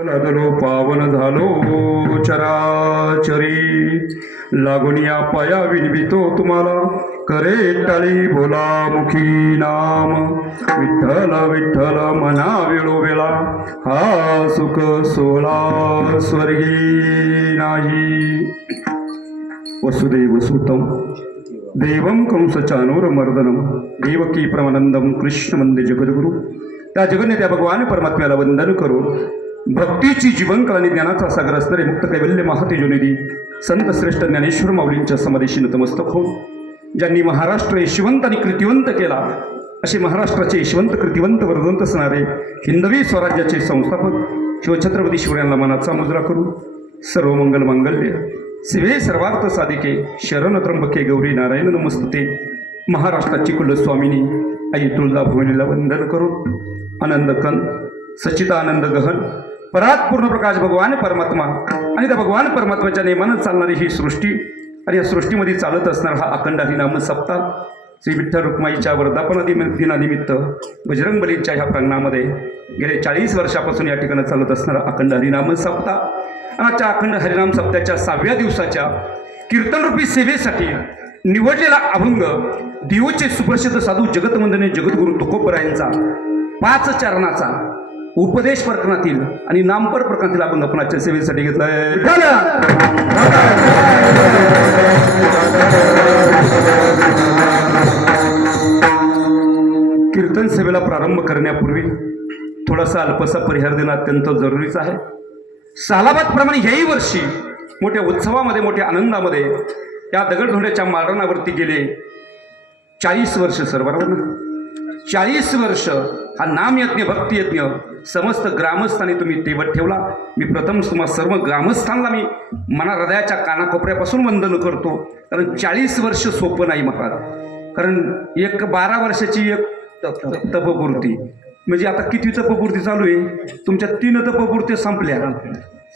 नदलो पावन झालो चराचरी, लागून या पाया विनवितो तुम्हाला, करे टाळी बोला मुखी नाम, विठ्ठल विठ्ठल मना वेळोवेळा, हा सुख सोहळा स्वर्गी नाही. वसुदेव सुतं देवं कंसचानूरमर्दनं, देवकी परमानंदं कृष्ण वंदे जगद्गुरु. त्या जगन्नेत्या भगवान परमात्म्याला वंदन करून भक्तीची जीवनकला आणि ज्ञानाचा सागर असणारे मुक्त कैवल्य महातेजोनिधी संत श्रेष्ठ ज्ञानेश्वर माऊलींच्या समाधीशी नतमस्तक होऊन, ज्यांनी महाराष्ट्र यशवंत आणि कृतिवंत केला, असे महाराष्ट्राचे यशवंत कृतिवंत वर्धवंत असणारे हिंदवी स्वराज्याचे संस्थापक शिवछत्रपती शिवरायांना मनाचा मुजरा करून, सर्व मंगल मांगल्य शिवे सर्वार्थ साधिके शरण त्र्यंबके गौरी नारायण नमस्तुते, महाराष्ट्राची कुलस्वामिनी आई तुळजाभवानीला वंदन करून, आनंदकन सच्चिदानंद गहन परात पूर्ण प्रकाश भगवान परमात्मा आणि त्या भगवान परमात्म्याच्या नेमानं चालणारी ही सृष्टी आणि या सृष्टीमध्ये चालत असणारा हा अखंड हरिनाम सप्ताह श्री विठ्ठल रुक्माईच्या वर्धापन दिनानिमित्त बजरंगबलीच्या ह्या प्रांगणामध्ये गेले 40 वर्षापासून या ठिकाणी चालत असणारा अखंड हरिनाम सप्ताह, आणि आजच्या अखंड हरिनाम सप्ताहाच्या 6व्या दिवसाच्या कीर्तनरूपी सेवेसाठी निवडलेला अभंग देवचे सुप्रसिद्ध साधू जगतवंदने जगद्गुरु तुकोबरायांचा 5 चरणाचा उपदेश प्रकरणातील आणि नामपर प्रकरणातील अभंग आपणाच्या सेवेसाठी घेतलाय. कीर्तन सेवेला प्रारंभ करण्यापूर्वी थोडासा अल्पसा परिहार देणं अत्यंत जरुरीचं आहे. सालाबादप्रमाणे ह्याही वर्षी मोठ्या उत्सवामध्ये मोठ्या आनंदामध्ये या दगडधोंड्याच्या मालरानावरती गेले 40 वर्ष सर, बरोबर ना? 40 वर्ष हा नामयज्ञ भक्तियज्ञ समस्त ग्रामस्थांनी तुम्ही तेवत ठेवला. मी प्रथम तुम्हा सर्व ग्रामस्थांना मी मना हृदयाच्या कानाकोपऱ्यापासून वंदन करतो, कारण 40 वर्ष सोपं नाही महाराज. कारण 12 वर्षाची एक तपपूर्ती म्हणजे आता किती तपपूर्ती चालू आहे तुमच्या? 3 तपपूर्ती संपल्या,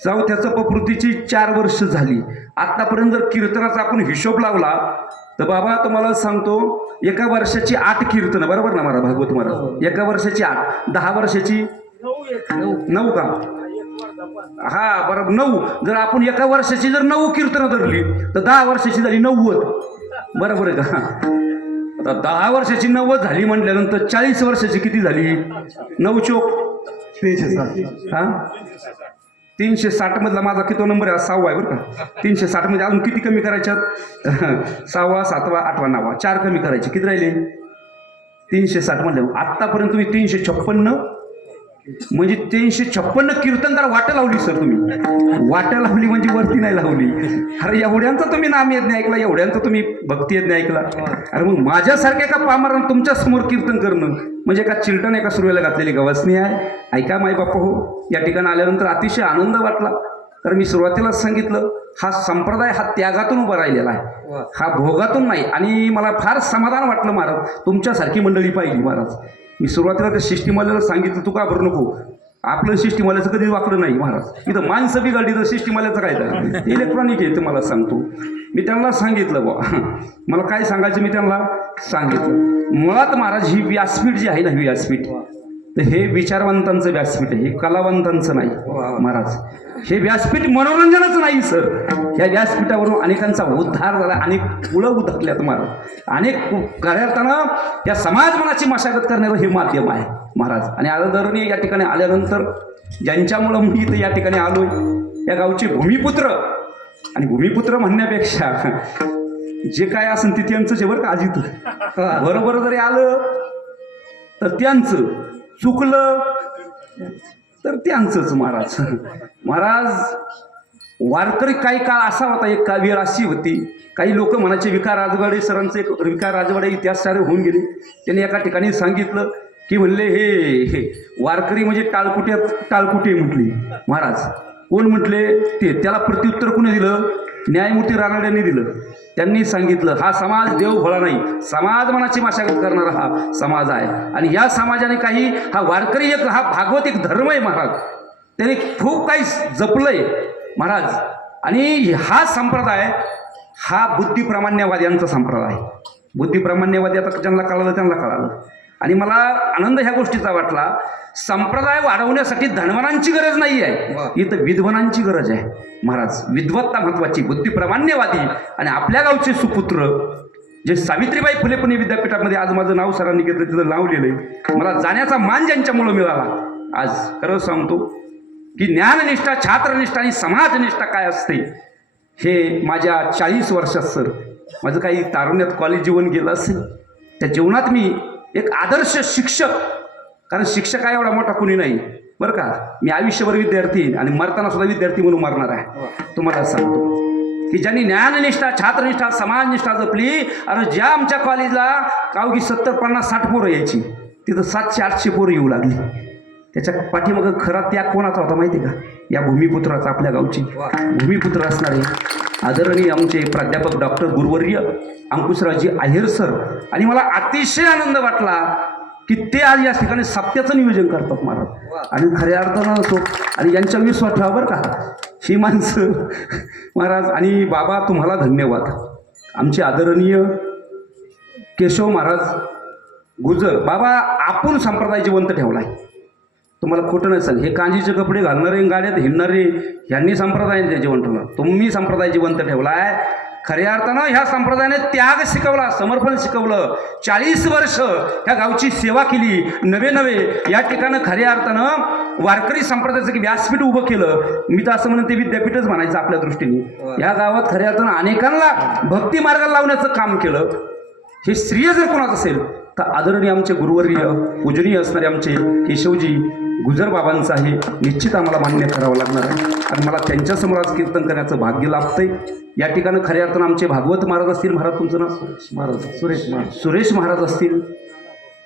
4थ्या तपपूर्तीची 4 वर्ष झाली. आत्तापर्यंत जर कीर्तनाचा आपण हिशोब लावला तर बाबा तुम्हाला सांगतो, एका वर्षाची 8 कीर्तन, बरोबर ना महाराज भागवत महाराज? एका वर्षाची 8, 10 वर्षाची 9 का? हा बरोबर 9. जर आपण एका वर्षाची जर 9 कीर्तनं धरली तर 10 वर्षाची झाली 90, बरोबर आहे का? आता 10 वर्षाची 90 झाली म्हटल्यानंतर 40 वर्षाची किती झाली? 9 चोक 360. हा 360 मधला माझा किती नंबर आहे? 6वा आहे बरं का. 360 मध्ये अजून किती कमी करायच्यात? 6वा 7वा 8वा 9वा 4 कमी करायचे, किती राहिले? 360 म्हणलं. आत्तापर्यंत तुम्ही 356 म्हणजे 356 कीर्तनकार वाटा लावली सर तुम्ही. वाटा लावली म्हणजे वरती नाही लावली. अरे एवढ्यांचा तुम्ही नामयज्ञ ऐकला, एवढ्यांचा तुम्ही भक्तियज्ञ ऐकला. अरे मग माझ्यासारख्या का पामरानं तुमच्या समोर कीर्तन करणं म्हणजे एका चिलटण एका सुरुवाला घातलेली गवसणी आहे. ऐका माय बाप्पा हो, या ठिकाणी आल्यानंतर अतिशय आनंद वाटला. कारण मी सुरुवातीलाच सांगितलं, हा संप्रदाय हा त्यागातून उभा राहिलेला आहे, हा भोगातून नाही. आणि मला फार समाधान वाटलं महाराज, तुमच्यासारखी मंडळी पाहिली महाराज. मी सुरुवातीला त्या शिष्टीमाल्याला सांगितलं, तू का भरू नको, आपलं शिष्टीमाल्याचं कधी वाकडं नाही महाराज. इथं माणसं बिघडली तर शिष्टीमाल्याचं काय तर इलेक्ट्रॉनिक आहे, तुम्हाला सांगतो. मी त्यांना सांगितलं बा, मला काय सांगायचं मी त्यांना सांगितलं. मुळात महाराज ही व्यासपीठ जी आहे ना, व्यासपीठ तर हे विचारवंतांचं व्यासपीठ आहे, हे कलावंतांचं नाही महाराज. हे व्यासपीठ मनोरंजनाचं नाही सर. ह्या व्यासपीठावरून अनेकांचा उद्धार झाला, अनेक मुलं उधकल्यात महाराज. अनेक कार्यार्थानं या समाज मनाची मशागत करणारं हे माध्यम आहे महाराज. आणि आदरणीय या ठिकाणी आल्यानंतर ज्यांच्यामुळं मी इथं या ठिकाणी आलोय, या गावचे भूमिपुत्र, आणि भूमिपुत्र म्हणण्यापेक्षा जे काय असेल ते त्यांचं जे बरं का आजीत बरोबर जरी आलं तर त्यांचं, चुकलं तर त्यांचंच महाराज. महाराज वारकरी काही काळ असा होता, एक वेळ अशी होती, काही लोक म्हणायचे विकार राजवाडे सरांचं एक विकार राजवाडे इतिहास सारे होऊन गेले. त्यांनी एका ठिकाणी सांगितलं की म्हणले हे वारकरी म्हणजे टाळकुटे म्हटली महाराज. कोण म्हटले ते? त्याला प्रत्युत्तर कोणी दिलं? न्यायमूर्ती रानड्यांनी दिलं. त्यांनी सांगितलं हा समाज देव भोळा नाही, समाज मनाची मशागत करणारा हा समाज आहे. आणि या समाजाने काही, हा वारकरी एक, हा भागवत एक धर्म आहे महाराज, त्याने खूप काही जपलंय महाराज. आणि हा संप्रदाय हा बुद्धिप्रामाण्यवाद्यांचा संप्रदाय. बुद्धिप्रामाण्यवादी आता ज्यांना कळालं त्यांना कळालं. आणि मला आनंद ह्या गोष्टीचा वाटला, संप्रदाय वाढवण्यासाठी धनवानांची गरज नाही आहे, इथं विद्वानांची गरज आहे महाराज. विद्वत्ता महत्वाची, बुद्धिप्रामाण्यवादी आणि आपल्या गावचे सुपुत्र जे सावित्रीबाई फुले पुणे विद्यापीठामध्ये आज माझं नाव सरांनी घेतलं, तिथं नाव लिहिलंय. मला जाण्याचा मान ज्यांच्यामुळं मिळाला, आज खरं सांगतो की ज्ञाननिष्ठा, छात्रनिष्ठा आणि समाजनिष्ठा काय असते हे माझ्या 40 वर्षात सर माझं काही तारुण्यात कॉलेज जीवन गेलं असेल. त्या जीवनात मी एक आदर्श शिक्षक, कारण शिक्षक काय एवढा मोठा कुणी नाही बरं का, मी आयुष्यभर विद्यार्थी आणि मरताना सुद्धा विद्यार्थी म्हणून मरणार आहे. तुम्हाला सांगतो की ज्यांनी ज्ञाननिष्ठा, छात्रनिष्ठा, समाजनिष्ठा जपली. अरे ज्या आमच्या कॉलेजला अवघी 70, 50, 60 पोरं यायची, तिथं 700, 800 पोरं येऊ लागली. त्याच्या पाठीमागं खरा त्याग कोणाचा होता माहिती आहे का? या भूमिपुत्राचा, आपल्या गावची भूमिपुत्र असणारे आदरणीय आमचे प्राध्यापक डॉक्टर गुरुवर्य अंकुशरावजी आहेर सर. आणि मला अतिशय आनंद वाटला की ते आज या ठिकाणी सप्त्याचं नियोजन करतात महाराज. आणि खऱ्या अर्थानं असो आणि यांच्या विश्वास ठेवा बरं का, ही माणसं महाराज. आणि बाबा तुम्हाला धन्यवाद. आमचे आदरणीय केशव महाराज गुजर बाबा, आपण संप्रदाय जिवंत ठेवला आहे. तुम्हाला खोटं नाही सांग, हे कांजीचे कपडे घालणारे, गाड्यात हिंडणारे, ह्यांनी संप्रदायाने जिवंत ठेवला. तुम्ही संप्रदाय जिवंत ठेवला आहे. खऱ्या अर्थानं ह्या संप्रदायाने त्याग शिकवला, समर्पण शिकवलं. 40 वर्ष ह्या गावची सेवा केली. नवे या ठिकाणं खऱ्या अर्थानं वारकरी संप्रदायाचं की व्यासपीठ उभं केलं. मी तर असं म्हणून ते विद्यापीठच म्हणायचं आपल्या दृष्टीने. या गावात खऱ्या अर्थानं अनेकांना भक्ती मार्गाला लावण्याचं काम केलं. हे श्रेय जर कोणाचं असेल तर आदरणीय आमचे गुरुवर्य पूजनीय असणारे आमचे केशवजी गुजर बाबांचं आहे. निश्चित आम्हाला मान्य करावं लागणार आहे. आणि मला त्यांच्यासमोर आज कीर्तन करण्याचं भाग्य लाभतंय. या ठिकाणी खऱ्या अर्थानं आमचे भागवत महाराज असतील, महाराज तुमचं नाव सुरेश महाराज असतील,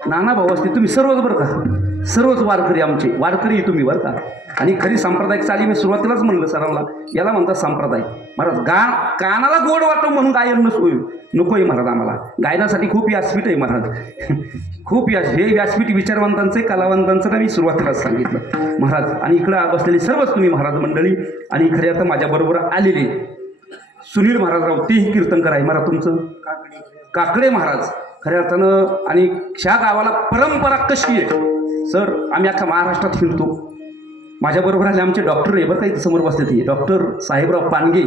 नाना भाऊ असतील, तुम्ही सर्वच बरं का, सर्वच वारकरी आमचे वारकरी तुम्ही बरं का. आणि खरी सांप्रदायिक चाली मी सुरुवातीलाच म्हणलं सरांना, याला म्हणतात संप्रदाय महाराज. कानाला गोड वाटो म्हणून गायन नको आहे महाराज. आम्हाला गायनासाठी खूप व्यासपीठ आहे महाराज, खूप हे व्यासपीठ विचारवंतांचं, कलावंतांचं ना मी सुरुवातीलाच सांगितलं महाराज. आणि इकडं बसलेली सर्वच तुम्ही महाराज मंडळी आणि खऱ्या तर माझ्याबरोबर आलेले सुनील महाराजराव, तेही कीर्तन कराय महाराज तुमचं काकडे महाराज. खऱ्या अर्थानं आणि ह्या गावाला परंपरा कशी आहे सर, आम्ही अख्खा महाराष्ट्रात हिंडतो. माझ्याबरोबर आले आमचे डॉक्टर आहे बरं का, इथे समोर बसले ते डॉक्टर साहेबराव पानगे.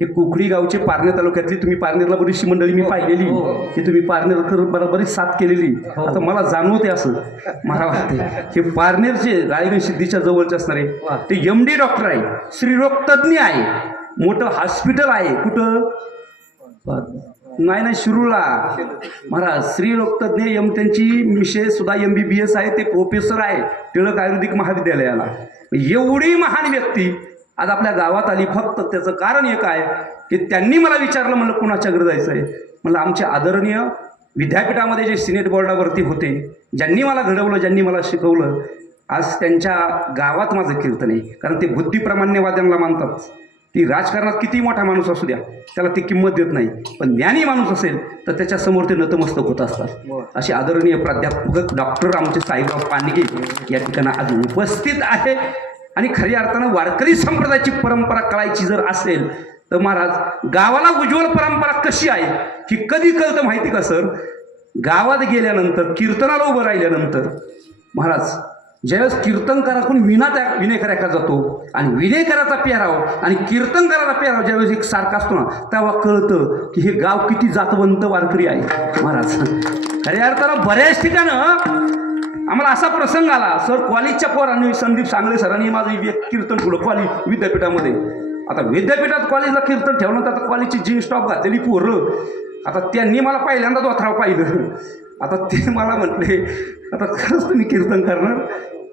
हे कुकडी गावचे, पारनेर तालुक्यातली. तुम्ही पारनेरला बरीचशी मंडळी मी पाहिलेली, की तुम्ही पारनेरकर बरोबरीच साथ केलेली. आता मला जाणवते असं मला वाटते, हे पारनेरचे रायगड सिद्धीच्या जवळचे असणारे ते MD डॉक्टर आहे, स्त्रीरोग तज्ज्ञ आहे, मोठं हॉस्पिटल आहे. कुठं नाही शिरूरला महाराज, स्त्रीरोग तज्ज्ञ. त्यांची मिसेस सुद्धा MBBS आहे, ते प्रोफेसर आहे टिळक आयुर्वेदिक महाविद्यालयाला. एवढी महान व्यक्ती आज आपल्या गावात आली. फक्त त्याचं कारण एक आहे की त्यांनी मला विचारलं, म्हणलं कुणाच्याकडे जायचं आहे. म्हणलं आमच्या आदरणीय विद्यापीठामध्ये जे सिनेट बोर्डावरती होते, ज्यांनी मला घडवलं, ज्यांनी मला शिकवलं, आज त्यांच्या गावात माझं कीर्तन आहे. कारण ते बुद्धिप्रामाण्यवाद्यांना मानतात. ती राजकारणात किती मोठा माणूस असू द्या, त्याला ती किंमत देत नाही. पण ज्ञानी माणूस असेल तर त्याच्यासमोर ते नतमस्तक होत असतात. असे आदरणीय प्राध्यापक डॉक्टर आमचे साहेबराव पानगे या ठिकाणी आज उपस्थित आहे. आणि खऱ्या अर्थानं वारकरी संप्रदायाची परंपरा कळायची जर असेल तर महाराज, गावाला उज्ज्वल परंपरा कशी आहे ही कधी कळतं माहिती का सर? गावात गेल्यानंतर, कीर्तनाला उभं राहिल्यानंतर महाराज, ज्यावेळेस कीर्तनकाराकडून विनेकऱ्याचा जातो आणि विनेकराचा पेहराव आणि कीर्तनकाराचा पेहराव ज्यावेळेस एक सारखा असतो ना, तेव्हा कळतं की हे गाव किती जातवंत वारकरी आहे महाराज. खऱ्या अर्थानं बऱ्याच ठिकाणं आम्हाला असा प्रसंग आला सर, कॉलेजच्या पोरांनी, संदीप सांगले सरांनी माझं एक कीर्तन ठेवलं कॉलेज विद्यापीठामध्ये. आता विद्यापीठात कॉलेजला कीर्तन ठेवलं तर आता कॉलेजची जीन्स टॉप घातलेली पोरं, आता त्यांनी मला पहिल्यांदा दोथराव पाहिलं. आता ते मला म्हटले, आता खरंच तुम्ही कीर्तन करणार?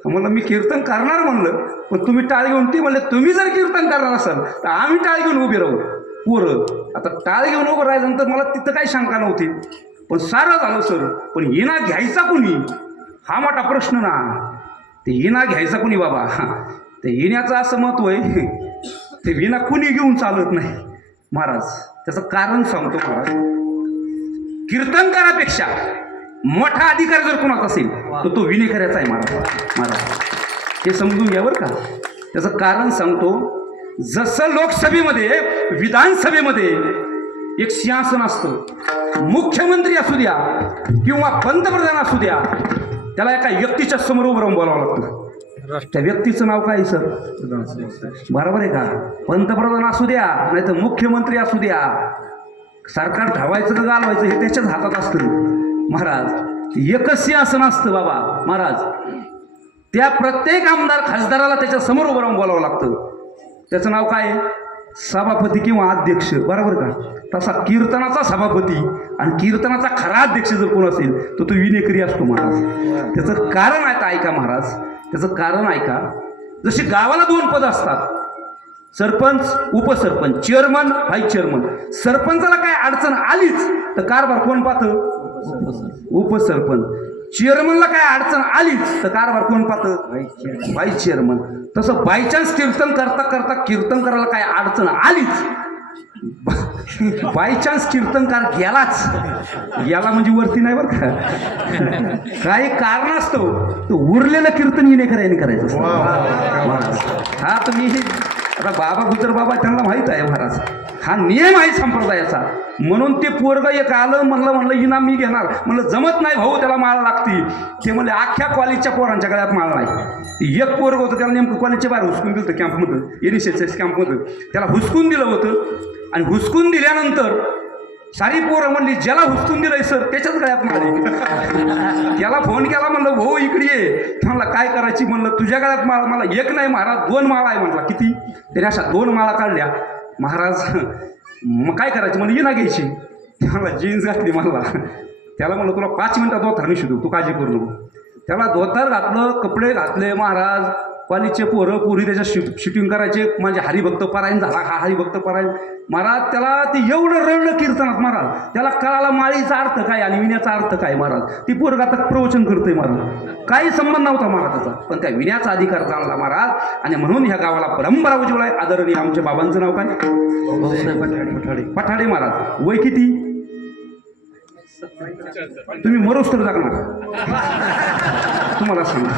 म्हणलं मी कीर्तन करणार म्हणलं, पण तुम्ही टाळ घेऊन. ते म्हणले तुम्ही जर कीर्तन करणार असाल तर आम्ही टाळ घेऊन उभे राहू पोरं. आता टाळ घेऊन उभं राहिल्यानंतर मला तिथं काही शंका नव्हती, पण सारं झालं सर. पण येणा घ्यायचा कुणी हा मोठा प्रश्न ना. ते विना घ्यायचा कुणी बाबा, ते विण्याचं असं महत्व आहे, ते विना कुणी घेऊन चालत नाही महाराज. त्याचं कारण सांगतो महाराज, कीर्तनकारापेक्षा मोठा अधिकार जर कोणाचा असेल तर तो विनेकऱ्याचा आहे महाराज. हे समजून घ्या बरं का. त्याचं कारण सांगतो. जसं लोकसभेमध्ये, विधानसभेमध्ये एक सिंहासन असतं, मुख्यमंत्री असू द्या किंवा पंतप्रधान असू द्या, त्याला एका व्यक्तीच्या समोर उभं राहून बोलावं लागतं. त्या व्यक्तीचं नाव काय सर? बरोबर आहे का? पंतप्रधान असू द्या नाही तर मुख्यमंत्री असू द्या, सरकार ठरवायचं का घालवायचं हे त्याच्याच हातात असतं महाराज. एकच सिंहासन असतं बाबा महाराज. त्या प्रत्येक आमदार खासदाराला त्याच्या समोर उभं राहून बोलावं लागतं. त्याचं नाव काय? सभापती किंवा अध्यक्ष. बरोबर का? तसा कीर्तनाचा सभापती आणि कीर्तनाचा खरा अध्यक्ष जर कोण असेल तर तो विनेकरी असतो महाराज. त्याचं कारण आहे ऐका महाराज, त्याचं कारण ऐका. जशी गावाला 2 पद असतात, सरपंच उपसरपंच, चेअरमन व्हाईस चेअरमन. सरपंचाला काय अडचण आलीच तर कारभार कोण पाहतं? उपसरपंच. चेअरमनला काय अडचण आलीच तर कारभार कोण पाहतं? Vice chairman. तसं बायचान्स कीर्तन करता करता कीर्तन करायला काय अडचण आलीच, बायचान्स कीर्तनकार गेला म्हणजे वरती नाही बरं का, काही कारण असतं उरलेलं कीर्तन विनेकरांनी करायचं असतं. हा तुम्ही आता बाबा गुजर बाबा त्यांना माहीत आहे महाराज, हा नियम आहे संप्रदायाचा. म्हणून ते पोरग एक आलं म्हणलं इनाम मी घेणार, म्हणलं जमत नाही भाऊ, त्याला माळ लागती. ते म्हणले अख्ख्या कॉलेजच्या पोरांच्या गळ्यात माळ नाही. एक पोरग होतं त्याला नेमकं कॉलेजच्या बाहेर हुसकून दिलं होतं कॅम्पमधून, NSS कॅम्पमधून त्याला हुसकून दिलं होतं. आणि हुसकून दिल्यानंतर सारी पोरं म्हणली ज्याला हुसकून दिलंय सर त्याच्याच गळ्यात माळ. त्याला फोन केला, म्हणलं भाऊ इकडे ये. म्हणला काय करायची? म्हणलं तुझ्या गळ्यात माळ. मला एक नाही महाराज 2 माळा आहे. म्हटला किती? त्याने अशा 2 माळा काढल्या महाराज. मग काय करायची? म्हणलं इना घ्यायची. त्याला जीन्स घातली मला. त्याला म्हणलं तुला 5 मिनिटात धोतर नाही शिकू, तू काळजी करू नको. त्याला धोतर घातलं, कपडे घातले महाराज. कॉलेजचे पोरं पुरी त्याच्या शूटिंग करायचे. म्हणजे हरिभक्त पारायण झाला, हा हरिभक्त पारायण महाराज. त्याला ते एवढं रडलं कीर्तनात महाराज, त्याला कळाला माळीचा अर्थ काय आणि विण्याचा अर्थ काय महाराज. ती पोरग आता प्रवचन करतोय महाराज, काही संबंध नव्हता महाराजाचा, पण त्या विण्याचा अधिकार जाणला महाराज. आणि म्हणून ह्या गावाला परंपरा उज्ज्वल आहे. आदरणीय आमच्या बाबांचं नाव काय? पठाडे महाराज. वय किती? तुम्ही मरोस तर जगणार तुम्हाला सांगा.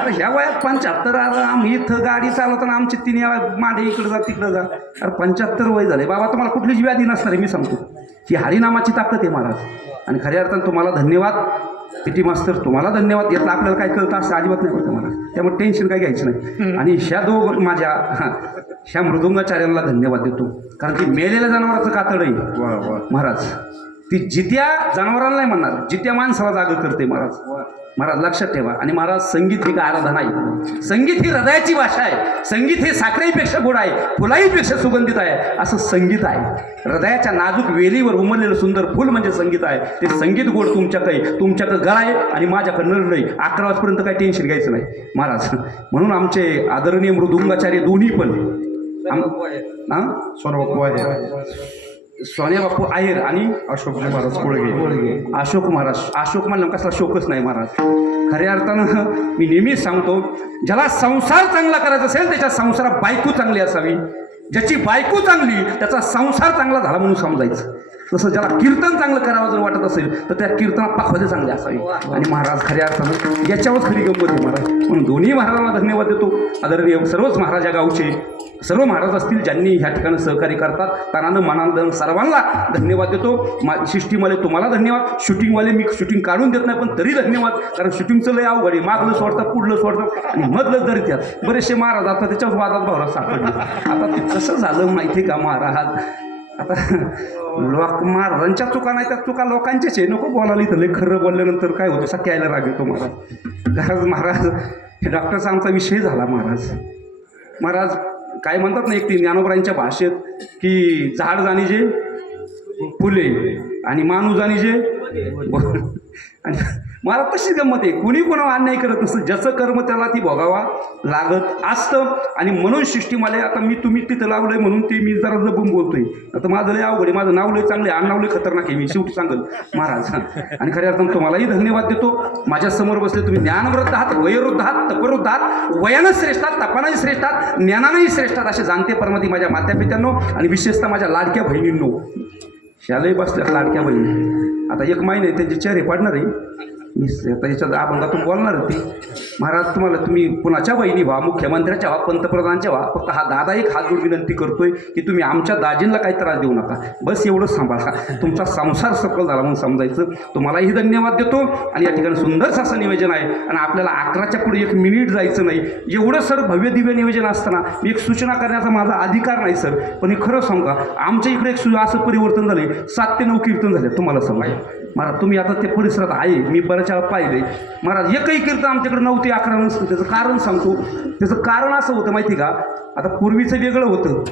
अरे ह्या वयात 75. आम्ही इथं गाडी चालवताना आमची 3 मांडे इकडं जा तिकडं जा. अरे 75 वय झाले बाबा, तुम्हाला कुठलीच व्याधी नसणार आहे. मी सांगतो ही हरिनामाची ताकद आहे महाराज. आणि खऱ्या अर्थानं तुम्हाला धन्यवाद PT मास्तर, तुम्हाला धन्यवाद. यातलं आपल्याला काय कळतं असं अजिबात नाही बरं मला, त्यामुळे टेन्शन काय घ्यायचं नाही. आणि ह्या माझ्या ह्या मृदुंगाचार्यांना धन्यवाद देतो, कारण की मेलेल्या जनावराचं कातड आहे महाराज. ती जित्या जनावराला नाही म्हणणार, जित्या माणसाला जागं करते महाराज. महाराज लक्षात ठेवा. आणि महाराज संगीत ही का आराधना आहे, संगीत ही हृदयाची भाषा आहे. संगीत हे साखरेपेक्षा गोड आहे, फुलाईपेक्षा सुगंधित आहे, असं संगीत आहे. हृदयाच्या नाजूक वेलीवर उमललेलं सुंदर फुल म्हणजे संगीत आहे. ते संगीत गोड तुमच्याकडे गळा आहे आणि माझ्याकडे नळ नाही. 11 वाजपर्यंत काही टेन्शन घ्यायचं नाही महाराज. म्हणून आमचे आदरणीय मृदुंगाचार्य दोन्ही पण सोन्या बापू आहेर आणि अशोकजी महाराज कोळगे. अशोक महाराज, अशोक म्हणलं कसला शोकच नाही महाराज. खऱ्या अर्थानं मी नेहमीच सांगतो, ज्याला संसार चांगला करायचा असेल त्याच्या संसारात बायको चांगली असावी. ज्याची बायको चांगली त्याचा संसार चांगला झाला म्हणून समजायचं. तसं ज्याला कीर्तन चांगलं करावं जर वाटत असेल तर त्या कीर्तनात पाखवादे चांगले असावे. आणि महाराज खऱ्या अर्थानं याच्यावर खरी गंमत आहे महाराज. म्हणून दोन्ही महाराजांना धन्यवाद देतो. आदरणीय सर्वच महाराज या गावचे सर्व महाराज असतील ज्यांनी ह्या ठिकाणी सहकार्य करतात, तानानं मनानं सर्वांना धन्यवाद देतो. सिस्टीमवाले तुम्हाला धन्यवाद. शूटिंगवाले मी शूटिंग काढून देत नाही पण तरी धन्यवाद, कारण शूटिंगचं लय अवघड आहे. मागलं सोडतात, पुढलं सोडतात आणि मधलं धरतात. बरेचसे महाराज आता त्याच्यावर वादात भावरा सापडले. आता ते कसं झालं माहिती आहे का महाराज, आता लोक महाराजांच्या चुका नाही त्या चुका लोकांच्याच आहे. नको बोलायला इथं लय खरं बोलल्यानंतर काय होतं, सख्यायला राग येतो महाराज. महाराज हे डॉक्टरचा आमचा विषय झाला महाराज. महाराज काय म्हणतात ना, एक ती ज्ञानोबरांच्या भाषेत की झाड जाणीजे फुले आणि माणूस जाणीजे. आणि मला तशी गंमत आहे, कुणी कोणावर अन्याय करत नसतं, ज्याचं कर्म त्याला ती भोगावा लागत असतं. आणि म्हणून सिस्टीमवाले आता तुम्ही तिथं लावलंय म्हणून ते मी जरा जपून बोलतोय. आता माझं लय अवघड आहे, माझं नाव लय चांगलं आहे, नाव लय खतरनाक आहे, मी शेवटी सांगल महाराज. आणि खऱ्या अर्थानं तुम्हालाही धन्यवाद देतो. माझ्यासमोर बसले तुम्ही ज्ञानवृद्ध आहात, वयोवृद्ध आहात, तपवृद्ध आहात, वयानं श्रेष्ठ आहात, तपानाही श्रेष्ठ आहात, ज्ञानानंही श्रेष्ठ आहात, असे जाणते परमती माझ्या मातापित्यांनो आणि विशेषतः माझ्या लाडक्या बहिणींनो. शालेय बसल्या लाडक्या बहिणी. आता 1 महिने त्यांचे चेहरे पाडणार आहे. मी आता याच्यात अभंगातून बोलणार होती. महाराज तुम्हाला तुम्ही कुणाच्या बहिणी व्हा, मुख्यमंत्र्याच्या व्हा, पंतप्रधानाच्या व्हा, फक्त हा दादा एक हात जोडून विनंती करतोय की तुम्ही आमच्या दाजींना काही त्रास देऊ नका, बस एवढंच सांभाळा. तुमचा संसार सफल झाला म्हणून समजायचं. तुम्हालाही धन्यवाद देतो. आणि या ठिकाणी सुंदरच असं नियोजन आहे आणि आपल्याला 11च्या पुढे 1 मिनिट जायचं नाही. एवढं सर भव्य दिव्य नियोजन असताना मी एक सूचना करण्याचा माझा अधिकार नाही सर, पण हे खरं सांगा आमच्या इकडे एक असं परिवर्तन झालं 7 ते 9 कीर्तन झाले. तुम्हाला सांगा महाराज, तुम्ही आता ते परिसरात आहे, मी बऱ्याच वेळा पाहिले महाराज, एकही कीर्तन आमच्याकडे 9 ते 11 नसतं. त्याचं कारण सांगतो. त्याचं कारण असं होतं माहिती का, आता पूर्वीचं वेगळं होतं.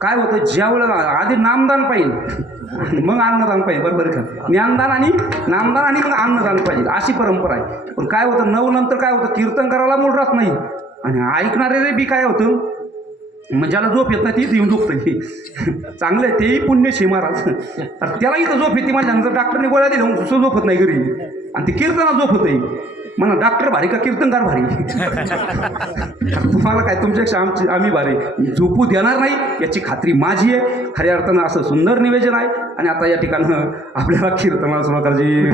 काय होतं, ज्या वेळेला आधी नामदान पाहिजे मग अन्नदान पाहिजे, बरोबर का, ज्ञानदान आणि नामदान आणि मग अन्नदान पाहिजे, अशी परंपरा आहे. पण काय होतं 9 नंतर काय होतं, कीर्तन करायला मूड राहत नाही आणि ऐकणारे रे बी काय होतं, मग ज्याला झोप येत नाही ती येऊन झोपतं. चांगलं आहे, तेही पुण्यशी महाराज. त्याला इथं झोप येते, माझ्या नंतर डॉक्टरने गोळ्या दिल्या मग दुसरं झोपत नाही घरी आणि ते कीर्तना झोप होतंय. म्हणा डॉक्टर भारी का कीर्तनकार भारी? तुम्हाला काय, तुमच्यापेक्षा आम्ही भारी. झोपू देणार नाही याची खात्री माझी आहे. खऱ्या अर्थानं असं सुंदर निवेदन आहे. आणि आता या ठिकाणी आपल्याला कीर्तनाला सुरुवात करायची.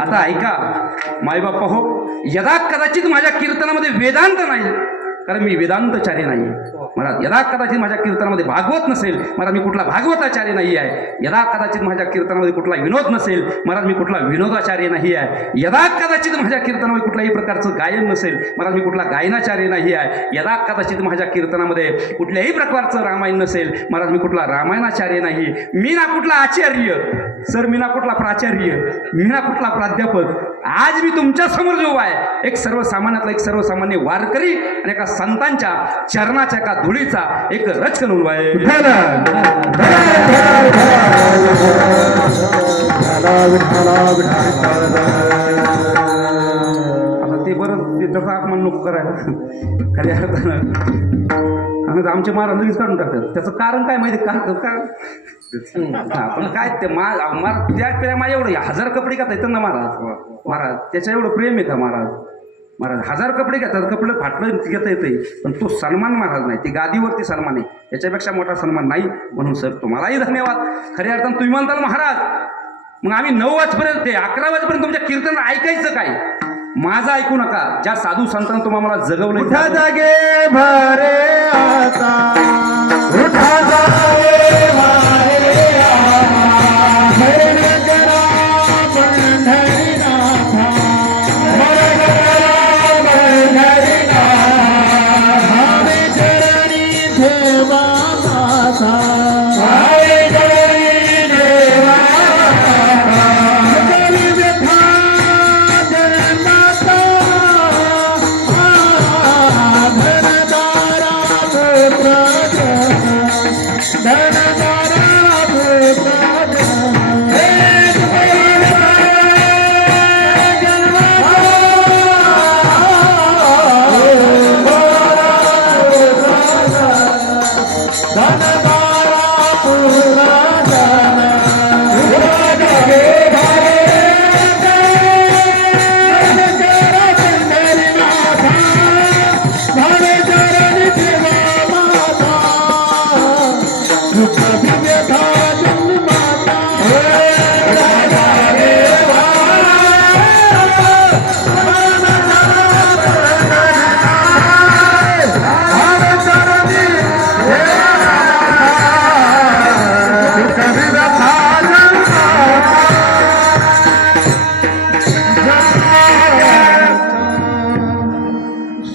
आता ऐका मायबाप्पा हो, यदा कदाचित माझ्या कीर्तनामध्ये वेदांत नाही, कारण मी वेदांतचार्य नाही. मला यदा कदाचित माझ्या कीर्तनामध्ये भागवत नसेल, मला मी कुठला भागवताचार्य नाही आहे. यदा कदाचित माझ्या कीर्तनामध्ये कुठला विनोद नसेल, मला मी कुठला विनोदाचार्य नाही आहे. यदा कदाचित माझ्या कीर्तनामध्ये कुठल्याही प्रकारचं गायन नसेल, मला मी कुठला गायनाचार्य नाही आहे. यदा कदाचित माझ्या कीर्तनामध्ये कुठल्याही प्रकारचं रामायण नसेल, मला मी कुठला रामायणाचार्य नाही. मी ना कुठला आचार्य सर, मी ना कुठला प्राचार्य, मी ना कुठला प्राध्यापक. आज मी तुमच्या समोर जो आहे एक सर्वसामान्यातला एक सर्वसामान्य वारकरी आणि एका संतांच्या चरणाच्या एका धुळीचा एक रचकन उभा आहे. आता ते बरं, ते तसा अपमान नको करायला खऱ्या अर्थानं. आणि आमचे महाराज लगेच काढून टाकतात. त्याचं कारण काय माहिती का, पण काय ते त्या माझ्या एवढं 1000 कपडे घेता येतात ना महाराज, त्याच्या एवढं प्रेम आहे का महाराज 1000 कपडे घेतात, कपडे फाटलं घेता येते, पण तो सन्मान महाराज नाही, ती गादीवरती सन्मान आहे, याच्यापेक्षा मोठा सन्मान नाही. म्हणून सर तुम्हालाही धन्यवाद. खऱ्या अर्थानं तुम्ही म्हणताल महाराज, मग आम्ही 9 वाजपर्यंत ते 11 वाजेपर्यंत तुमच्या कीर्तन ऐकायचं काय? माझं ऐकू नका. ज्या साधू संतांना तुम्हाला जगवलं, उठा जागे भरे आता, उठा जागे भरे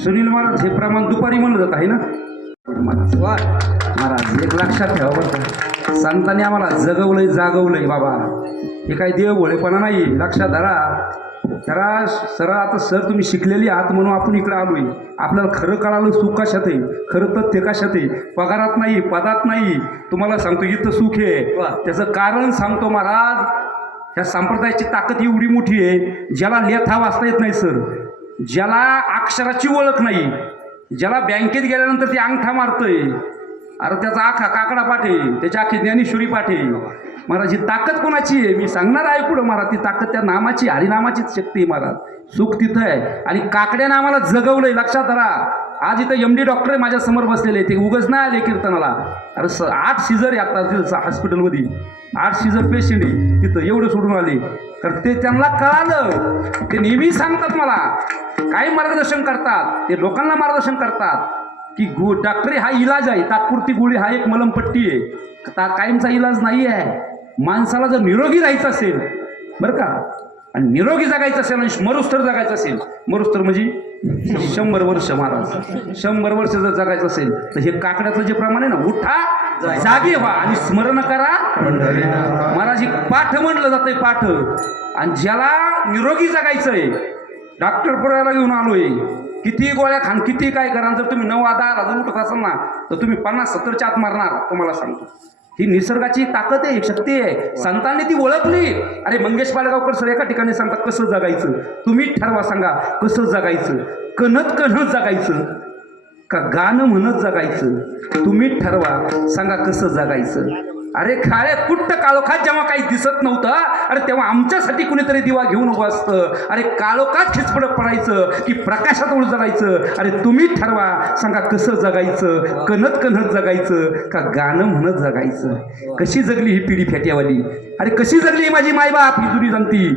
सुनील महाराज हे प्रमाण दुपारी म्हणलं जात आहे ना महाराज. एक लक्षात ठेवा बरं का, संतांनी आम्हाला जगवलंय जागवलंय बाबा, हे काही देवभोळेपणा नाही. लक्षात धरा खरा सर. आता सर तुम्ही शिकलेली आहात म्हणून आपण इकडे आलोय. आपल्याला खरं कळालं सुख कशात आहे, खरं तथ्य कशात आहे, पगारात नाही, पदात नाही. तुम्हाला सांगतो इथं सुख आहे. त्याचं कारण सांगतो महाराज. ह्या संप्रदायाची ताकद एवढी मोठी आहे, ज्याला लेखा वाचता येत नाही सर, ज्याला अक्षराची ओळख नाही, ज्याला बँकेत गेल्यानंतर ते अंगठा मारतोय, अरे त्याचा आखा काकडा पाठे, त्याची आखी ज्ञानेश्वरी पाठे. महाराज ही ताकद कोणाची आहे मी सांगणार आहे पुढं महाराज. ती ताकद त्या नामाची, हरिनामाचीच शक्ती महाराज. सुख तिथं आहे. आणि काकड्यानं आम्हाला जगवलंय. लक्षात धरा, आज इथं MD डॉक्टर आहे माझ्या समोर बसलेले, ते उगच नाही आले कीर्तनाला. अरे 8 सीझर आता तिथं हॉस्पिटलमध्ये 8 सीझर पेशंट आहे तिथं, एवढं सोडून आले. तर ते त्यांना कळालं, ते नेहमी सांगतात मला, काही मार्गदर्शन करतात, ते लोकांना मार्गदर्शन करतात की डॉक्टरी हा इलाज आहे, तात्पुरती गोळी हा एक मलमपट्टी आहे, कायमचा इलाज नाही आहे. माणसाला जर निरोगी राहायचं असेल बरं का, आणि निरोगी जगायचं असेल आणि मरुस्तर जगायचं असेल, मरुस्तर म्हणजे 100 वर्ष महाराज, 100 वर्ष जर जगायचं असेल तर हे काकड्याचं जे प्रमाण आहे ना, उठा जागे व्हा आणि स्मरण करा महाराज. पाठ म्हणलं जातंय, पाठ. आणि ज्याला निरोगी जगायचंय, डॉक्टर पुरायला घेऊन आलोय, किती गोळ्या खान, किती काय करा, जर तुम्ही 9-10 जर उठत असाल ना तर तुम्ही 50-70च्या आत मारणार. तुम्हाला सांगतो, ही निसर्गाची ताकद आहे, शक्ती आहे. संतांनी ती ओळखली. अरे मंगेश पाडगावकर सर एका ठिकाणी सांगतात कसं जगायचं, तुम्ही ठरवा, सांगा कसं जगायचं. कणत जगायचं का गाणं म्हणत जगायचं, तुम्ही ठरवा, सांगा कसं जगायचं. अरे काळे कुट्ट काळोखात जेव्हा काही दिसत नव्हतं, अरे तेव्हा आमच्यासाठी कुणीतरी दिवा घेऊन उभं असतं. अरे काळोखात खिचपडत पडायचं की प्रकाशात उळ जगायचं. अरे तुम्ही ठरवा, सांगा कसं जगायचं. कणत जगायचं का गाणं म्हणत जगायचं. कशी जगली ही पिढी फेट्यावाली. अरे कशी जगली माझी मायबाप ही जुनी जनती.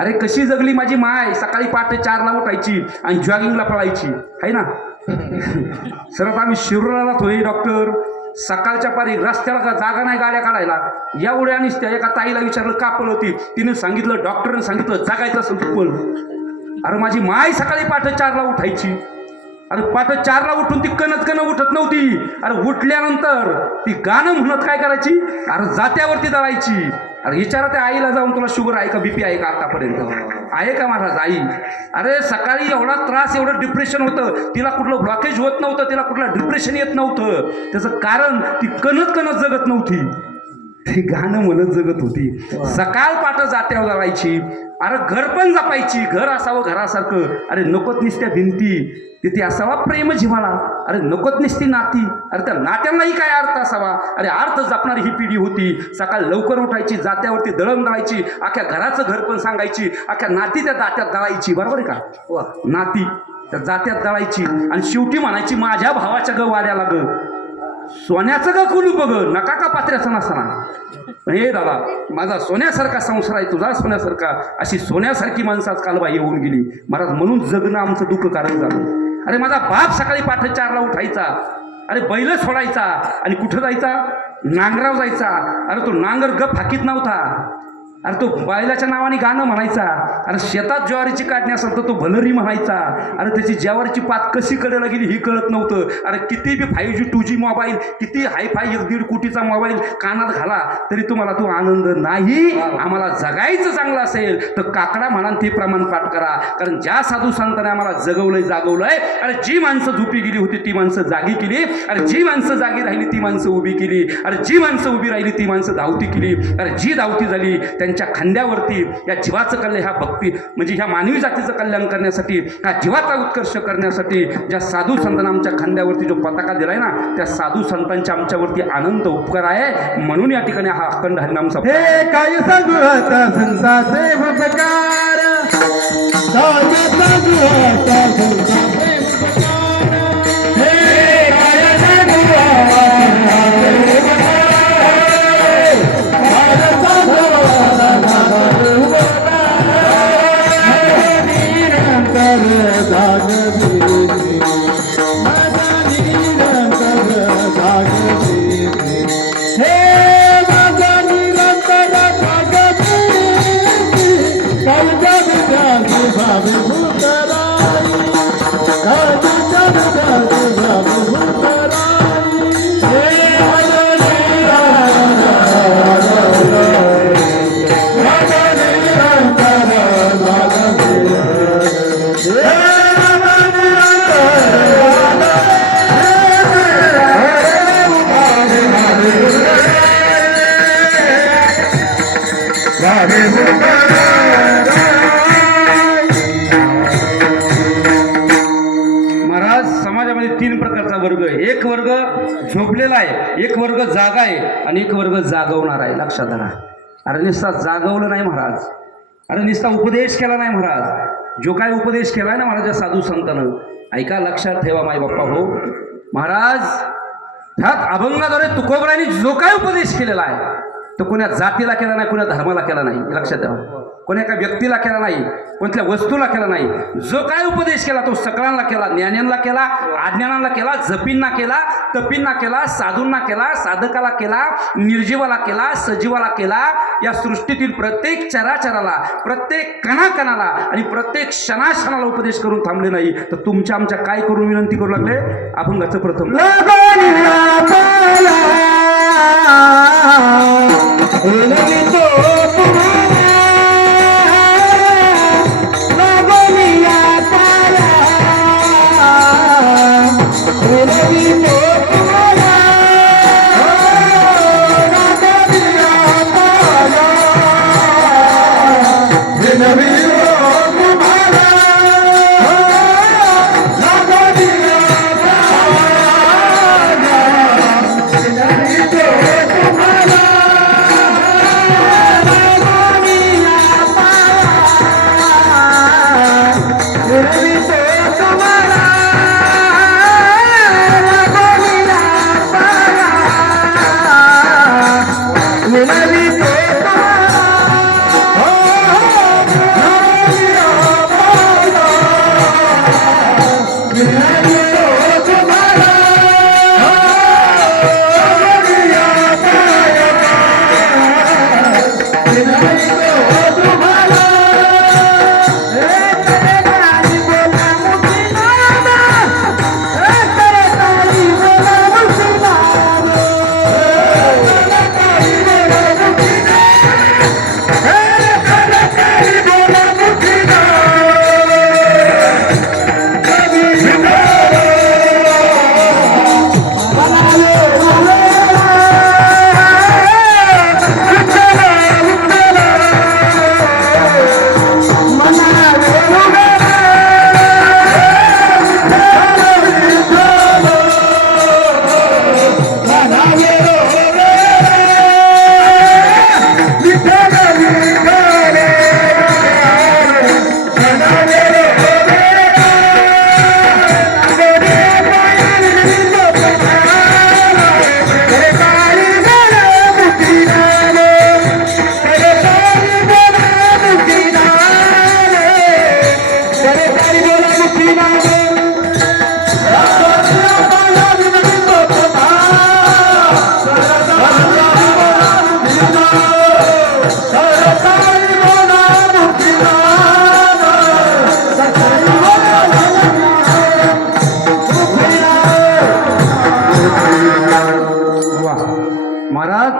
अरे कशी जगली माझी माय, सकाळी पहाटे 4ला उठायची आणि जॉगिंगला पळायची, आहे ना. सरत आम्ही शिरूराला थोडे डॉक्टर, सकाळच्या पारी रस्त्याला जागा नाही गाड्या काढायला, एवढ्या नुसत्या. एका ताईला विचारलं का पळवती, तिने सांगितलं, डॉक्टरने सांगितलं जगायचं असेल तर पळ. अरे माझी माय सकाळी पहाटे 4ला उठायची. अरे पहाटे 4ला उठून ती कणत उठत नव्हती. अरे उठल्यानंतर ती गाणं म्हणत काय करायची, अरे जात्यावरती दळायची. अरे विचारा त्या आईला जाऊन, तुला शुगर आहे का, BP आहे का, आतापर्यंत आहे का महाराज आई. अरे सकाळी एवढा त्रास, एवढं डिप्रेशन होतं, तिला कुठलं ब्लॉकेज होत नव्हतं, तिला कुठलं डिप्रेशन येत नव्हतं. त्याचं कारण ती कणत जगत नव्हती, ती गाणं म्हणत जगत होती. सकाळ पाठ जात्यावर जायची. अरे घर पण जपायची, घर असावं घरासारखं. अरे नकोत निसत्या भिंती, तिथे असावा प्रेम जिव्हाळा. अरे नकोत निसती नाती, अरे त्या नात्यांनाही काय अर्थ असावा. अरे अर्थ जपणारी ही पिढी होती. सकाळी लवकर उठायची, जात्यावरती दळण दळायची, अख्ख्या घराचं घर पण सांगायची, अख्ख्या नाती त्या जात्यात दळायची. बरोबर आहे का, नाती त्या जात्यात दळायची. आणि शेवटी म्हणायची, माझ्या भावाच्या ग वाड्याला ग सोन्याचं ग कुलूप बघ, नका का पात्र्याचं नसणार. हे दादा, माझा सोन्यासारखा संसार आहे, तुझा सोन्यासारखा. अशी सोन्यासारखी माणसं आज कालबाई येऊन गेली महाराज. म्हणून जगणं आमचं दुःखकारक झालं. अरे माझा बाप सकाळी पहाटे 4ला उठायचा, अरे बैल सोडायचा आणि कुठं जायचा, नांगराव जायचा. अरे तो नांगर गप हाकीत नव्हता, अरे तो बैलाच्या नावाने गाणं म्हणायचा. अरे शेतात ज्वारीची काढणी असेल तर तो भलरी म्हणायचा. अरे त्याची ज्वारीची पात कशी कडेला गेली ही कळत नव्हतं. अरे किती बी 5G 2G मोबाईल, किती हायफाय 1-1.5 कोटीचा मोबाईल कानात घाला तरी तुम्हाला तो आनंद नाही. आम्हाला जगायचं चांगलं असेल तर काकडा म्हणा ते प्रमाण पाठ करा. कारण ज्या साधू संतांनी आम्हाला जगवलंय जागवलंय, अरे जी माणसं झोपी गेली होती ती माणसं जागी केली. अरे जी माणसं जागी राहिली ती माणसं उभी केली. अरे जी माणसं उभी राहिली ती माणसं धावती केली. अरे जी धावती झाली त्यांच्या खांद्यावरती या जीवाचं कल्याण, ह्या भक्ती म्हणजे ह्या मानवी जातीचं कल्याण करण्यासाठी, ह्या जीवाचा उत्कर्ष करण्यासाठी ज्या साधू संतांना आमच्या खांद्यावरती जो पताका दिलाय ना, त्या साधू संतांच्या आमच्यावरती अनंत उपकार आहे. म्हणून या ठिकाणी हा अखंड हरिनाम सप्ताह. हे काय सांगू आता संताचे उपकार, काय सांगू आता संताचे उपकार. हे काय सांगू आता एक वर्ग झोपलेला आहे, एक वर्ग जागा आहे आणि एक वर्ग जागवणार आहे. लक्षात धरा. अरे नुसता जागवलं नाही महाराज, अरे नुसता उपदेश केला नाही महाराज. जो काय उपदेश केलाय ना महाराज साधू संतानं, ऐका, लक्षात ठेवा माई बाप्पा हो. महाराज, ह्यात अभंगाद्वारे तुकोबरायांनी जो काय उपदेश केलेला आहे तो कोण्या जातीला केला नाही, कोण्या धर्माला केला नाही. लक्षात ठेवा. कोण्या एका व्यक्तीला केला नाही, कोणत्या वस्तूला केला नाही. जो काय उपदेश केला तो सकळांना केला, ज्ञान्यांना केला, अज्ञानांना केला, जपींना केला, तपींना केला, साधूंना केला, साधकाला केला, निर्जीवाला केला, सजीवाला केला. या सृष्टीतील प्रत्येक चराचराला, प्रत्येक कणाकणाला आणि प्रत्येक क्षणाक्षणाला उपदेश करून थांबले नाही. तर तुमच्या आमच्या काय करून विनंती करू लागले? अभंगाचं प्रथम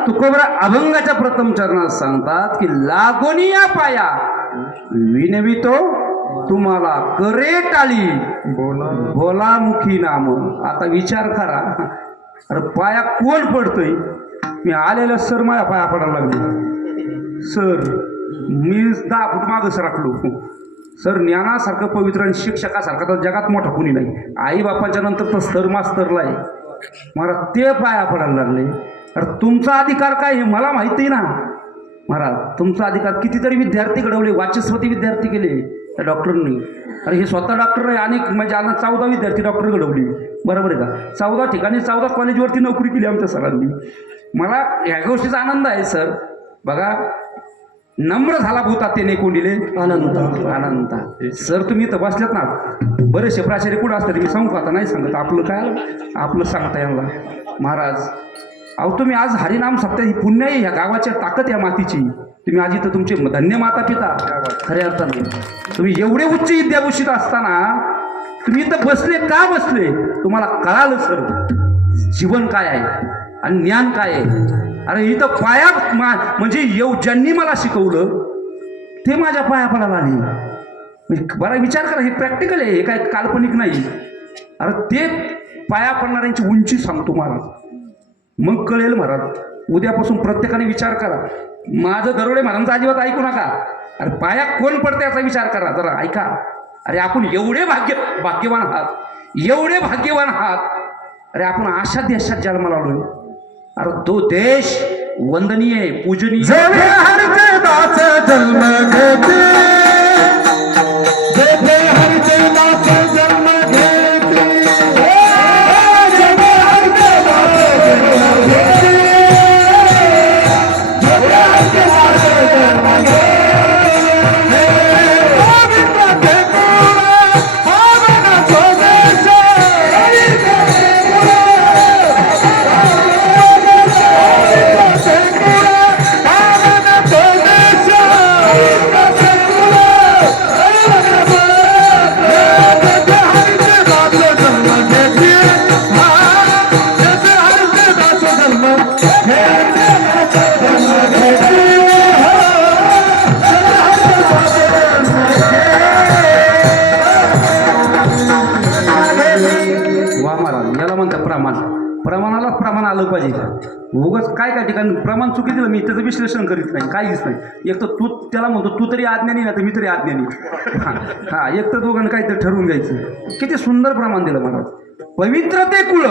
तुकोबरा अभंगाच्या प्रथम चरणात सांगतात की लागोनिया पाया विनवितो तुम्हाला करे टाळी बोला मुखी नाम. आता विचार करा, अरे पाया कोण पडतोय? मी आलेल्या सर माझ्या पाया पडायला लागले. सर मी 10 फूट मागं सरकलो. सर ज्ञानासारखं पवित्र आणि शिक्षकासारखं तर जगात मोठा कोणी नाही. आई बापाच्या नंतर तर सर मास्तरला आहे. मला ते पाया पडायला लागले. अरे तुमचा अधिकार काय हे मला माहिती ना महाराज. तुमचा अधिकार कितीतरी विद्यार्थी घडवले, वाचस्पती विद्यार्थी केले त्या डॉक्टरनी. अरे हे स्वतः डॉक्टर आहे. अनेक म्हणजे आता 14 विद्यार्थी डॉक्टर घडवली. बरोबर आहे का? 14 ठिकाणी 14 कॉलेजवरती नोकरी केली आमच्या सरांनी. मला ह्या गोष्टीचा आनंद आहे सर. बघा, नम्र झाला भूता ते कोंडिले अनंता. सर तुम्ही इथं बसल्यात ना, बरेचसे प्राचार्य कुठं असतात मी सांगू आता नाही सांगत. आपलं काय आपलं सांगता यांना महाराज. अहो तुम्ही आज हरिनाम सप्ताह, ही पुण्य आहे ह्या गावाच्या ताकद या मातीची. तुम्ही आज इथं तुमचे धन्य माता पिता खऱ्या अर्थाने तुम्ही एवढे उच्च विद्याभूषित असताना तुम्ही इथं बसले का बसले? तुम्हाला कळालं सर जीवन काय आहे आणि ज्ञान काय आहे. अरे इथं पाया म्हणजे ज्यांनी मला शिकवलं ते माझ्या पाया पडायला आली. म्हणजे बरा विचार करा, हे प्रॅक्टिकल आहे, हे काय काल्पनिक नाही. अरे ते पाया पडणाऱ्यांची उंची सांगतो महाराज, मग कळेल महाराज. उद्यापासून प्रत्येकाने विचार करा. माझं दरोडे महाराजांचा अजिबात ऐकू नका. अरे पाया कोण पडते याचा विचार करा जरा, ऐका. अरे आपण एवढे भाग्यवान आहात, एवढे भाग्यवान आहात. अरे आपण अशा देशात जन्माला आलोय. अरे तो देश वंदनीय पूजनीय. जन्म घेते हरचे दास जन्म घे. प्रमाण आलं पाहिजे. उगाच काय काय ठिकाणी प्रमाण चुकी दिलं मी त्याचं विश्लेषण करीत नाही, काहीच नाही. एक तर तू त्याला म्हणतो तू तरी अज्ञानी ना तर मी तरी अज्ञानी. हा एक तर दोघांना काहीतरी ठरवून घ्यायचं. किती सुंदर प्रमाण दिलं महाराज. पवित्र ते कुळ,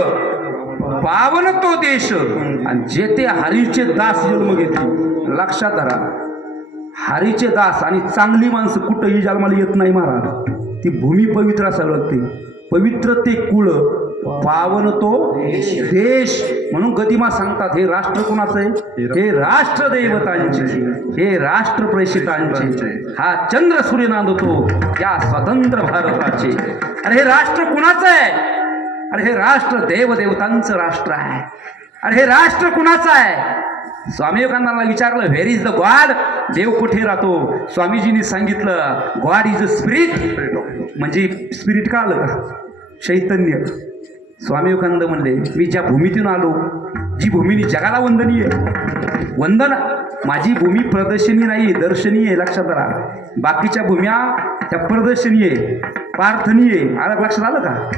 पावन तो देश, आणि जेथे हरीचे दास जन्म घेतले. लक्षात धरा, हरीचे दास आणि चांगली माणसं कुठंही जन्माला येत नाही महाराज. ती भूमी पवित्र असावी लागते. पवित्र ते कुळ, पावन तो देश. म्हणून गदिमा सांगतात हे राष्ट्र कोणाचं आहे? हे राष्ट्र देवतांचे, हे राष्ट्र प्रेषितांचे. हा चंद्र सूर्य नांदतो या स्वतंत्र भारताचे. अरे हे राष्ट्र कुणाचं आहे? अरे हे राष्ट्र देवदेवतांचं राष्ट्र आहे. अरे हे राष्ट्र कुणाचं आहे? स्वामी विवेकानंदांना विचारलं व्हेर इज द गॉड, देव कुठे राहतो? स्वामीजींनी सांगितलं गॉड इज अ स्पिरिट. म्हणजे स्पिरिट का आलं का? चैतन्य. स्वामी विवेकानंद म्हणले मी ज्या भूमीतून आलो, जी भूमीनी जगाला वंदनीय आहे, वंदन माझी भूमी प्रदर्शनी नाही, दर्शनीय आहे. लक्षात राहा, बाकीच्या भूम्या त्या प्रदर्शनीय आहे, प्रार्थनीय आहे. आलं लक्षात आलं का?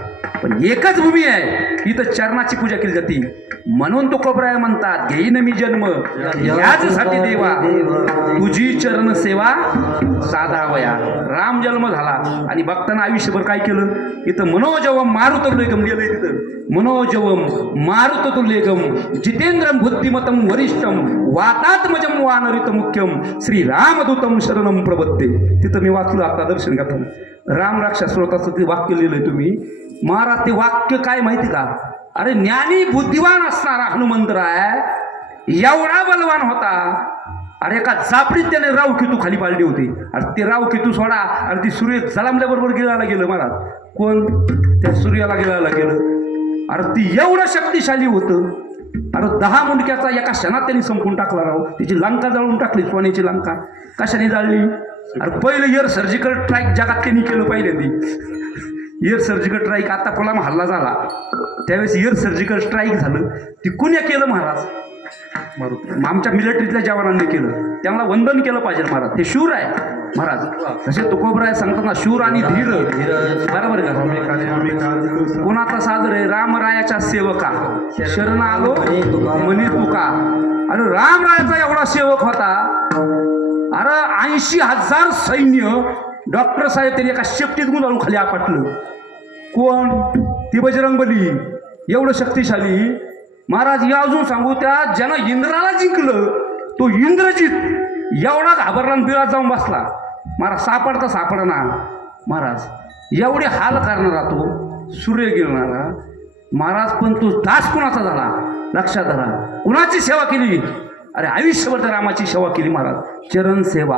पण एकच भूमी आहे, इथं चरणाची पूजा केली जाते. म्हणून तो कोबराय म्हणतात घेईन मी जन्म याचसाठी देवा, तुझी चरण सेवा साधावया. राम जन्म झाला आणि भक्तांना आयुष्यभर काय केलं? इथं मनोजवम मारुतुल्यगम लिहिलंय. तिथं मनोजवम मारुतुल्यगम जितेंद्रम बुद्धिमतम वरिष्ठम वातात्मजम वानरित मुख्यम श्री रामदूतम शरणम प्रबत्ते. तिथं मी वाचलं आता दर्शन घेताना. राम रक्षा स्रोताचं ते वाक्य लिहिलंय तुम्ही महाराज. ते वाक्य काय माहिती का? अरे ज्ञानी बुद्धिवान असणारा हनुमंतराय एवढा बलवान होता. अरे एका झापडीत त्याने रावकेतू खाली पाडली होती. अरे ते रावकेतू सोडा, अरे ती सूर्य जलामल्याबरोबर गिळायला गेलं महाराज. कोण? त्या सूर्याला गिळायला गेलं. अरे ती एवढं शक्तिशाली होतं. अरे 10 मुंडक्याचा एका क्षणात त्यांनी संपून टाकला राव. तिची लंका जळून टाकली, सोन्याची लंका. कशाने जाळली? अरे पहिलं एअर सर्जिकल स्ट्राईक जगात त्यांनी केलं पहिल्यांदी. एअर सर्जिकल स्ट्राईक आता पुलाम हल्ला झाला त्यावेळेस एअर सर्जिकल स्ट्राईक झालं. ती कुणी केलं महाराज? आमच्या मिलिटरीतल्या जवानांनी केलं. त्यांना वंदन केलं पाहिजे महाराज. ते शूर आहे महाराज. तसे तुकोबराय सांगतात ना, शूर आणि धीर. बरोबर का? कोणाचा सादर आहे? रामरायाच्या सेवका शरण आलो म्हणे तुका. अरे रामरायाचा एवढा सेवक होता. अरे 80,000 सैन्य डॉक्टर साहेब त्यांनी एका शेपटीत गुंडाळून खाली आपटलं. कोण? ती बजरंगबली. एवढं शक्तिशाली महाराज. या अजून सांगू, त्या ज्यानं इंद्राला जिंकलं तो इंद्रजित एवढा घाबरला बिळात जाऊन बसला महाराज. सापडा ना महाराज. एवढे हाल करणारा तो सूर्य गिरणारा महाराज. पण तो दास कुणाचा झाला? लक्षात धरा. कुणाची सेवा केली? अरे आयुष्यभर त्या रामाची सेवा केली महाराज. चरण सेवा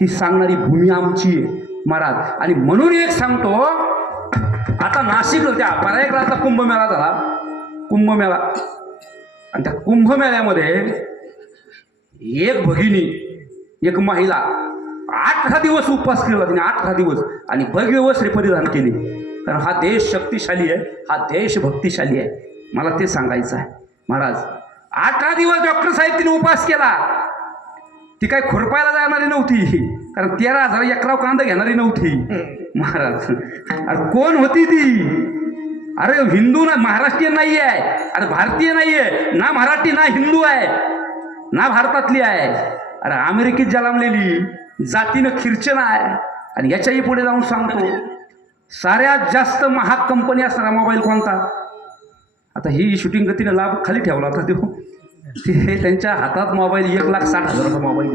ही सांगणारी भूमी आमची आहे महाराज. आणि म्हणून एक सांगतो, आता नाशिकला त्या प्रयागराजचा कुंभमेळा झाला. कुंभमेळा, आणि त्या कुंभमेळ्यामध्ये एक भगिनी, एक महिला 18 दिवस उपवास केला तिने. 18 दिवस. आणि भव्य वस्त्रे परिधान केली. कारण हा देश शक्तिशाली आहे, हा देश भक्तिशाली आहे. मला ते सांगायचं आहे महाराज. 18 दिवस डॉक्टर साहेब तिने उपवास केला. ती काय खुरपायला जाणारी नव्हती, कारण 13,000 एकराव कांदा घेणारी नव्हती महाराज. अरे कोण होती ती? अरे हिंदू ना, महाराष्ट्रीयन नाही आहे. अरे भारतीय नाही आहे ना, मराठी ना, हिंदू आहे ना, भारतातली आहे. अरे अमेरिकेत जन्मलेली, जातीनं ख्रिश्चन आहे. आणि याच्याही पुढे जाऊन सांगतो, साऱ्यात जास्त महाग कंपनी असणारा मोबाईल कोणता? आता ही शूटिंग गतीने लाभ खाली ठेवला होता तो. ते त्यांच्या हातात मोबाईल 1,60,000 मोबाईल.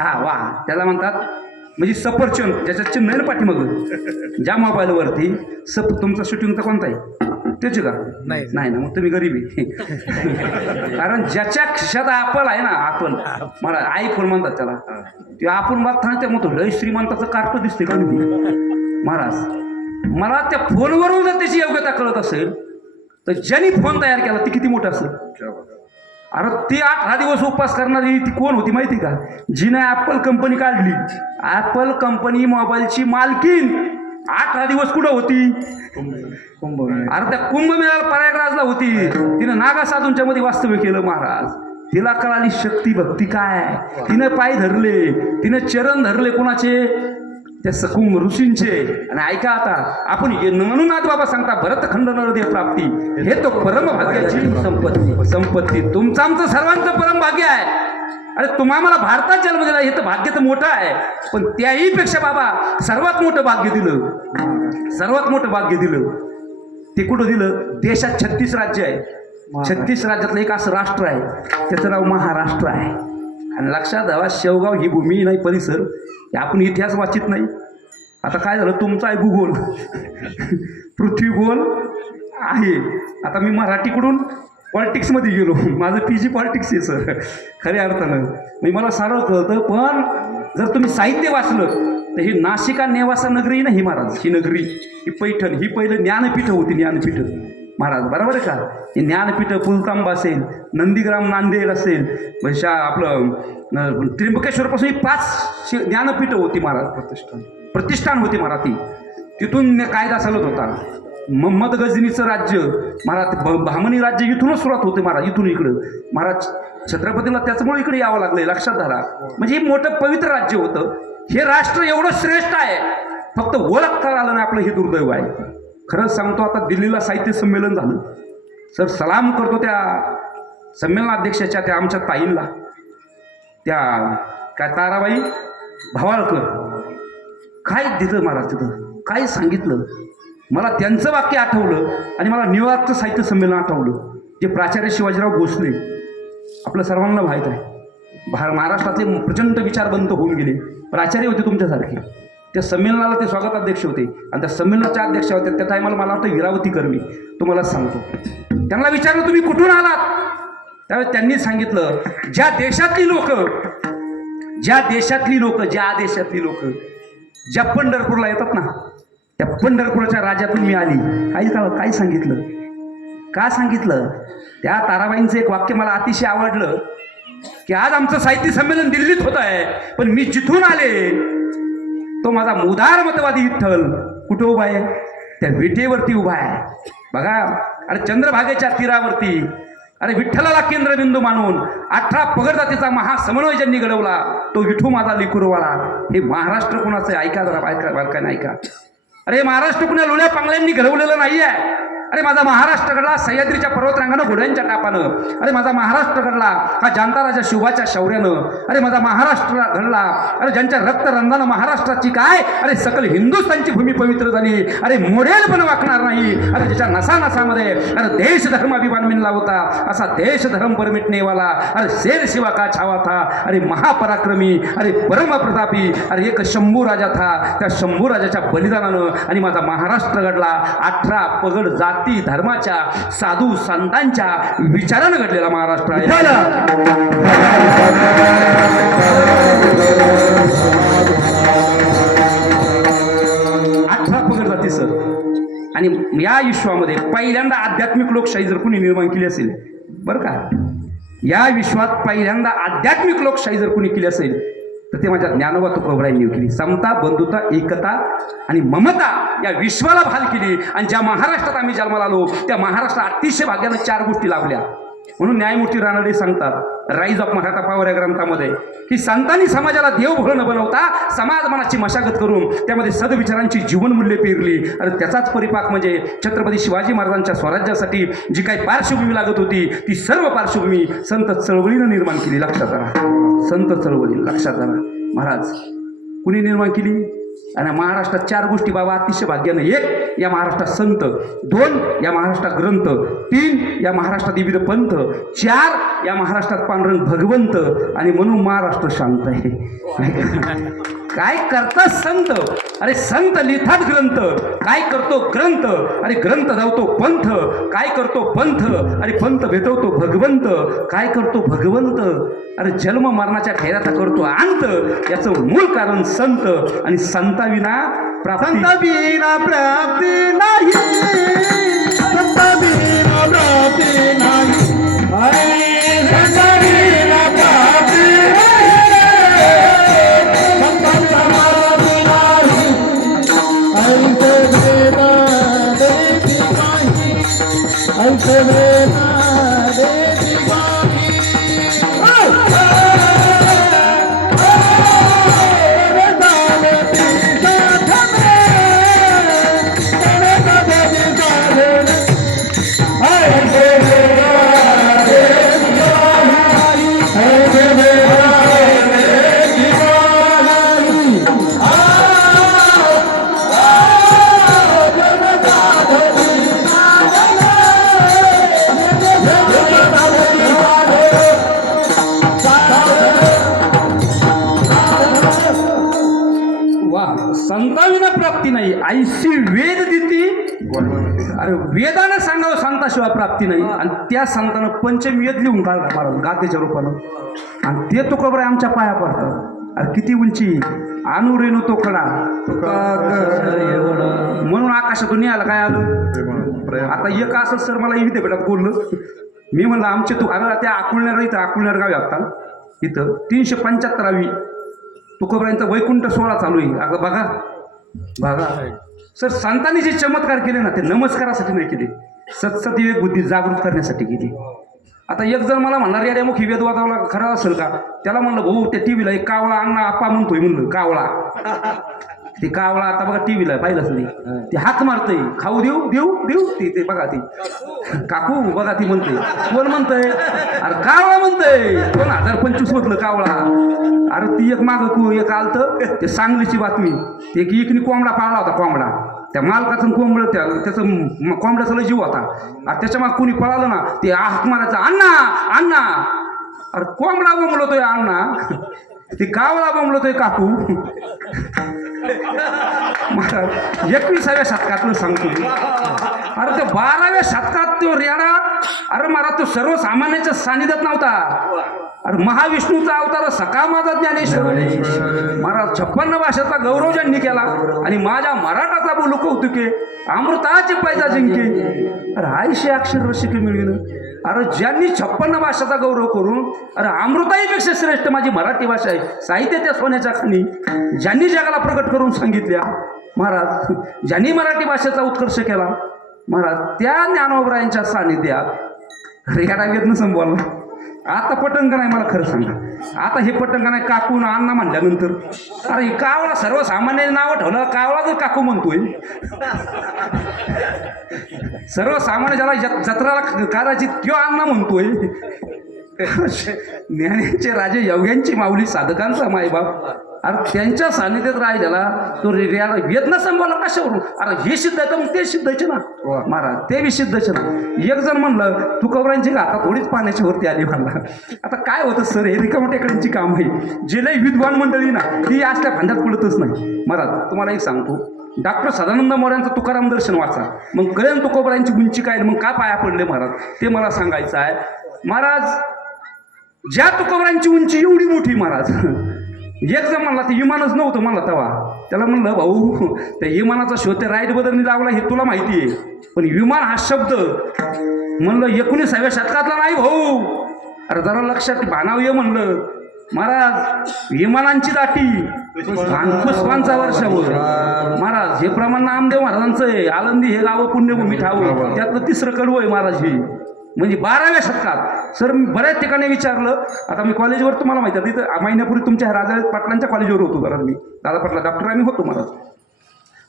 हा वा, त्याला म्हणतात म्हणजे सफरचंद, ज्याच्यात चिन्ह आहे ना पाठीमागं ज्या मोबाईलवरती. तुमचा शूटिंगचा कोणता आहे? त्याची का? नाही ना, मग तुम्ही गरीबी. कारण ज्याच्या खिशात ॲपल आहे ना, ॲपल मला आयफोन म्हणतात त्याला. ते आपण बघताना ते म्हणतो लय श्रीमंताचं कार्ट दिसते का महाराज. मला त्या फोनवरून जर त्याची योग्यता कळत असेल तर ज्यांनी फोन तयार केला ती किती मोठा असेल. अरे ती 18 दिवस उपवास करणारी ती कोण होती माहिती का? जिने ॲपल कंपनी काढली. ॲपल कंपनी मोबाईलची मालकीन 18 दिवस कुठं होती? अरे त्या कुंभमेळ्याला प्रयागराजला होती. तिनं नागा साधूंच्या मध्ये वास्तव्य केलं महाराज. तिला कळाली शक्ती भक्ती काय. तिने पाय धरले, तिने चरण धरले कोणाचे? त्या सकुम ऋषींचे. आणि ऐका आता, आपण म्हणून आज बाबा सांगता भरतखंड नरदेव प्राप्ती हे तो परम भाग्याची संपत्ती तुमचं आमचं सर्वांचं परम भाग्य आहे. अरे तुम्हा मला भारतात जन्म दिला हे तर भाग्य तर मोठं आहे, पण त्याही पेक्षा बाबा सर्वात मोठं भाग्य दिलं, सर्वात मोठं भाग्य दिलं. ते कुठं दिलं? देशात 36 राज्य आहे. 36 राज्यातलं एक असं राष्ट्र आहे, त्याचं नाव महाराष्ट्र आहे. आणि लक्षात घ्यावा, शेवगाव ही भूमी नाही, परिसर हे आपण इतिहास वाचित नाही. आता काय झालं, तुमचा आहे भूगोल, पृथ्वी गोल आहे. आता मी मराठीकडून पॉलिटिक्समध्ये गेलो, माझं PG पॉलिटिक्स आहे सर खऱ्या अर्थानं. मी मला सरळ कळतं, पण जर तुम्ही साहित्य वाचलं तर ही नाशिका नेवासा नगरी ना, ही महाराज ही नगरी, ही पैठण, ही पहिलं ज्ञानपीठ होती, ज्ञानपीठ महाराज, बरोबर आहे का? हे ज्ञानपीठ पुलतांबा असेल, नंदीग्राम नांदेड असेल, म्हणजे आपलं त्र्यंबकेश्वरपासून ही 5 ज्ञानपीठ होती महाराज, प्रतिष्ठान होती मराठी. तिथून कायदा चालत होता. मोहम्मद गजनीचं राज्य महाराज, बहामनी राज्य इथूनच सुरुवात होते महाराज, इथून इकडं महाराज छत्रपतीला त्याच्यामुळे इकडे यावं लागलं, लक्षात धरा. म्हणजे हे मोठं पवित्र राज्य होतं. हे राष्ट्र एवढं श्रेष्ठ आहे, फक्त ओळखता आलं नाही, आपलं हे दुर्दैव आहे. खरंच सांगतो, आता दिल्लीला साहित्य संमेलन झालं सर, सलाम करतो त्या संमेलनाध्यक्षाच्या, त्या आमच्या ताईंना, त्या काय ताराबाई भवाळकर. काय दिलं महाराज तिथं, काय सांगितलं मला, त्यांचं वाक्य आठवलं आणि मला न्यूयॉर्कचं साहित्य संमेलन आठवलं, जे प्राचार्य शिवाजीराव भोसले, आपलं सर्वांना माहीत आहे, महाराष्ट्रातले प्रचंड विचारवंत होऊन गेले, प्राचार्य होते तुमच्यासारखे. त्या संमेलनाला ते स्वागताध्यक्ष होते आणि त्या संमेलनाच्या अध्यक्ष होते त्या टायमाला. मला वाटतं हिरावती कर्मी, तुम्हाला सांगतो. त्यांना विचारलं तुम्ही कुठून आलात, त्यावेळेस त्यांनी सांगितलं, ज्या देशातली लोक ज्या पंढरपूरला येतात ना, त्या पंढरपूरच्या राज्यातून मी आली. काय सांगितलं, का सांगितलं? त्या ताराबाईंचं एक वाक्य मला अतिशय आवडलं, की आज आमचं साहित्य संमेलन दिल्लीत होत आहे, पण मी जिथून आले तो माझा मुदार मतवादी विठ्ठल कुठं उभा आहे? त्या विटेवरती उभा आहे बघा. अरे चंद्रभागेच्या तीरावरती, अरे विठ्ठलाला केंद्रबिंदू मानून 18 पगड जातीचा महासमन्वय ज्यांनी घडवला तो विठू माझा लिकुरवाळा. हे महाराष्ट्र कोणाचं आहे? ऐका जरा, बारकाने ऐका. अरे महाराष्ट्र कुणा लोल्या पांगल्यांनी घडवलेलं नाही आहे. अरे माझा महाराष्ट्र घडला सह्याद्रीच्या पर्वतरांगानं घोड्यांच्या टापानं. अरे माझा महाराष्ट्र घडला हा जाणता राजा शिवाच्या शौर्यानं. अरे माझा महाराष्ट्र घडला, अरे ज्यांच्या रक्तरंगानं महाराष्ट्राची काय, अरे सकल हिंदुस्थानची भूमी पवित्र झाली. अरे मोडेल पण वाकणार नाही. अरे ज्याच्या नसानसामध्ये अरे देश धर्म अभिमान मिळला होता, असा देश धर्म पर मिटनेवाला. अरे शेर शिवा का छावा था, अरे महापराक्रमी, अरे परम प्रतापी, अरे एक शंभू राजा था. त्या शंभू राजाच्या बलिदानानं आणि माझा महाराष्ट्र घडला. 18 पगड जाती धर्माच्या साधू संतांच्या विचारानं घडलेला महाराष्ट्र आहे. 18 पगड जाती सर. आणि या विश्वामध्ये पहिल्यांदा आध्यात्मिक लोकशाही जर कोणी निर्माण केली असेल, बरं का, या विश्वात पहिल्यांदा आध्यात्मिक लोकशाही जर कोणी केली असेल तर ते माझ्या ज्ञानोबा तुकोबरायांनी केली. समता, बंधुता, एकता आणि ममता या विश्वाला भाल केली. आणि ज्या महाराष्ट्रात आम्ही जन्माला आलो त्या महाराष्ट्रात अतिशय भाग्यानं 4 गोष्टी लाभल्या. म्हणून न्यायमूर्ती रानडे सांगतात राईज ऑफ मराठा पॉवर या ग्रंथामध्ये की संतांनी समाजाला देवभोळ न बनवता समाज मनाची मशागत करून त्यामध्ये सदविचारांची जीवनमूल्ये पेरली. आणि त्याचाच परिपाक म्हणजे छत्रपती शिवाजी महाराजांच्या स्वराज्यासाठी जी काही पार्श्वभूमी लागत होती ती सर्व पार्श्वभूमी संत चळवळीनं निर्माण केली. लक्षात राहा, संत चळवळी लक्षात राहा. महाराज कुणी निर्माण केली? आणि महाराष्ट्रात 4 गोष्टी बाबा अतिशय भाग्यानं. 1 या महाराष्ट्रात संत, 2 या महाराष्ट्रात ग्रंथ, 3 या महाराष्ट्रात विविध पंथ, 4 या महाराष्ट्रात पांडुरंग भगवंत. आणि म्हणून महाराष्ट्र शांत आहे. काय करतात संत? अरे संत लिहितात ग्रंथ. काय करतो ग्रंथ? अरे ग्रंथ धावतो पंथ. काय करतो पंथ? अरे पंथ भेटवतो भगवंत. काय करतो भगवंत? अरे जन्म मरणाच्या खैराचा करतो अंत. याचं मूळ कारण संत. आणि संताविना प्राप्ती नाही. संताविना प्राप्ती नाही. संताविना प्राप्ती नाही. नाही ऐशी वेद दिती अरे वेदानं सांगावं संताशिवाय प्राप्ती नाही आणि त्या संतानं पंचवेद लिहून काढला महाराज गातेच्या रूपानं आणि ते तुकोबराय आमच्या पाया पडतात अरे किती उंची अनुरेणू तो कडा म्हणून आकाशातून नाही आला काय आलं आता एक असं सर मला विद्यापीठात बोललं मी म्हणलं आमचे तू अरे त्या अकुलण्याला इथं अकुलण्यार गावी आता इथं 375वी तुकोबरायांचा वैकुंठ सोहळा चालू आहे अगं बघा बघा सर संतांनी जे चमत्कार केले ना ते नमस्कारासाठी नाही केले सत्सविवेक बुद्धी जागृत करण्यासाठी केली आता एक जण मला म्हणणार या मुखी वेद वाजवला खरं असेल का त्याला म्हणलं भाऊ त्या टी व्हीला एक कावळा अण्णा आप्पा म्हणतोय म्हणलं कावळा ते कावळा आता बघा टी व्हीला पाहिलंच नाही ते हाक मारतय खाऊ देऊ देऊ देऊ ते बघा ती काकू बघा ती म्हणते कोण म्हणतंय अरे कावळा म्हणतंय 2025 मधलं कावळा अरे ती एक माग एक आलतं ते सांगलीची बातमी एक इकनी कोंबडा पाळला होता कोंबडा त्या मालकाचं कोंबड त्याचं कोंबड्याचा लय जीव होता आणि त्याच्या माग कोणी पळालं ना ते हाक मारायचं अण्णा अण्णा अरे कोंबडा बोंबलतोय अण्णा ती कावळा बोंबलतोय काकू महाराज 21व्या शतकातलं सांगतो अरे ते 12व्या शतकात तो रेडा अरे महाराज तो सर्वसामान्याच्या सानिध्यात नव्हता अरे महाविष्णूचा अवतार सखा माझा ज्ञानेश्वर महाराज 56 भाषेचा गौरव ज्यांनी केला आणि माझ्या मराठाचा बोलू कौतुके अमृताचे पैजा जिंके अरे 80 अक्षर रसिके मिळविन अरे ज्यांनी 56 भाषेचा गौरव करून अरे अमृताईपेक्षा श्रेष्ठ माझी मराठी भाषा आहे साहित्य त्या सोन्याच्या खाणी ज्यांनी जगाला प्रकट करून सांगितल्या महाराज ज्यांनी मराठी भाषेचा उत्कर्ष केला महाराज त्या ज्ञानोबरायांच्या सानिध्यात रेडा वेदनं संबोधला आता पटंग का नाही मला खरं सांगा आता हे पटंग का नाही काकू ना अण्णा म्हणल्यानंतर अरे कावळा सर्वसामान्याने नावं ठेवलं कावळा जर काकू म्हणतोय सर्वसामान्य ज्याला जत्राला करायची त्यो अण्णा म्हणतोय ज्ञानाचे राजे योग्यांची माऊली साधकांचा मायबाप अरे त्यांच्या सानिध्यात राहिलेला तो रेड्याला वेद न संभवला कशावरून अरे हे सिद्ध आहे तर मग ते सिद्धचे ना महाराज ते बी सिद्धचे ना एक जण म्हणलं तू कवरांची गाथा थोडीच पाण्याच्या वरती आली म्हणला आता काय होतं सर हे रिकामटेकड्यांची काम आहे जे लई विद्वान मंडळी ना ती असल्या भांड्यात पडतच नाही महाराज तुम्हाला एक सांगतो डॉक्टर सदानंद मोऱ्यांचं तुकाराम दर्शन वाचा मग कळेल तुकोबरायांची उंची काय मग काय पाया पडले महाराज ते मला सांगायचं आहे महाराज ज्या तुकोबरायांची उंची एवढी मोठी महाराज एक जण म्हणला ते विमानच नव्हतं म्हणला तेव्हा त्याला म्हणलं भाऊ त्या विमानाचा शोध त्या राईट बदलनी लावला हे तुला माहिती आहे पण विमान हा शब्द म्हणलं 19व्या शतकातला नाही भाऊ अरे जरा लक्षात भानाव ये म्हणलं महाराज विमानांची दाटी आणि पुष्पांचा वर्षावर महाराज हे प्रमाण नामदेव महाराजांचं आहे आळंदी हे गावं पुण्यभूमी ठावं त्यातलं 3रं कडवं आहे महाराज हे म्हणजे 12व्या शतकात सर मी बऱ्याच ठिकाणी विचारलं आता मी कॉलेजवर तुम्हाला माहिती आहे तिथं महिन्यापूर्वी तुमच्या राजा पाटलांच्या कॉलेजवर होतो महाराज मी दादा पाटला डॉक्टर आम्ही होतो महाराज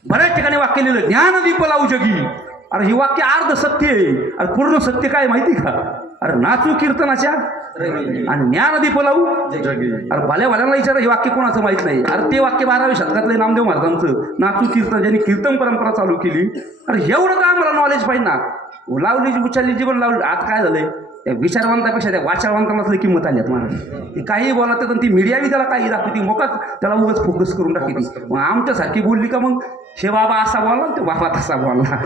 बऱ्याच ठिकाणी वाक्य लिहिलं ज्ञानदीप लावू जगी अरे हे वाक्य अर्ध सत्य आहे अरे पूर्ण सत्य काय माहिती का अरे नाचू कीर्तनाच्या आणि ज्ञानदीप लावू अरे भल्याला विचार हे वाक्य कोणाचं माहित नाही अरे ते वाक्य 12व्या शतकातलं नामदेव महाराजांचं नाचू कीर्तन ज्यांनी कीर्तन परंपरा चालू केली अरे एवढं का आम्हाला नॉलेज पाहिजे ना लावली उचलली जीवन लावली आज काय झालंय त्या विचारवंतापेक्षा त्या वाचारवंतालाच लई किंमत आली महाराज ती काही बोलत तर ती मीडिया बी त्याला काही दाखवती मोकाच त्याला उगाच फोकस करून टाकते मग आमच्यासारखी बोलली का मग हे बाबा असा बोलला ते बाबा तसा बोलला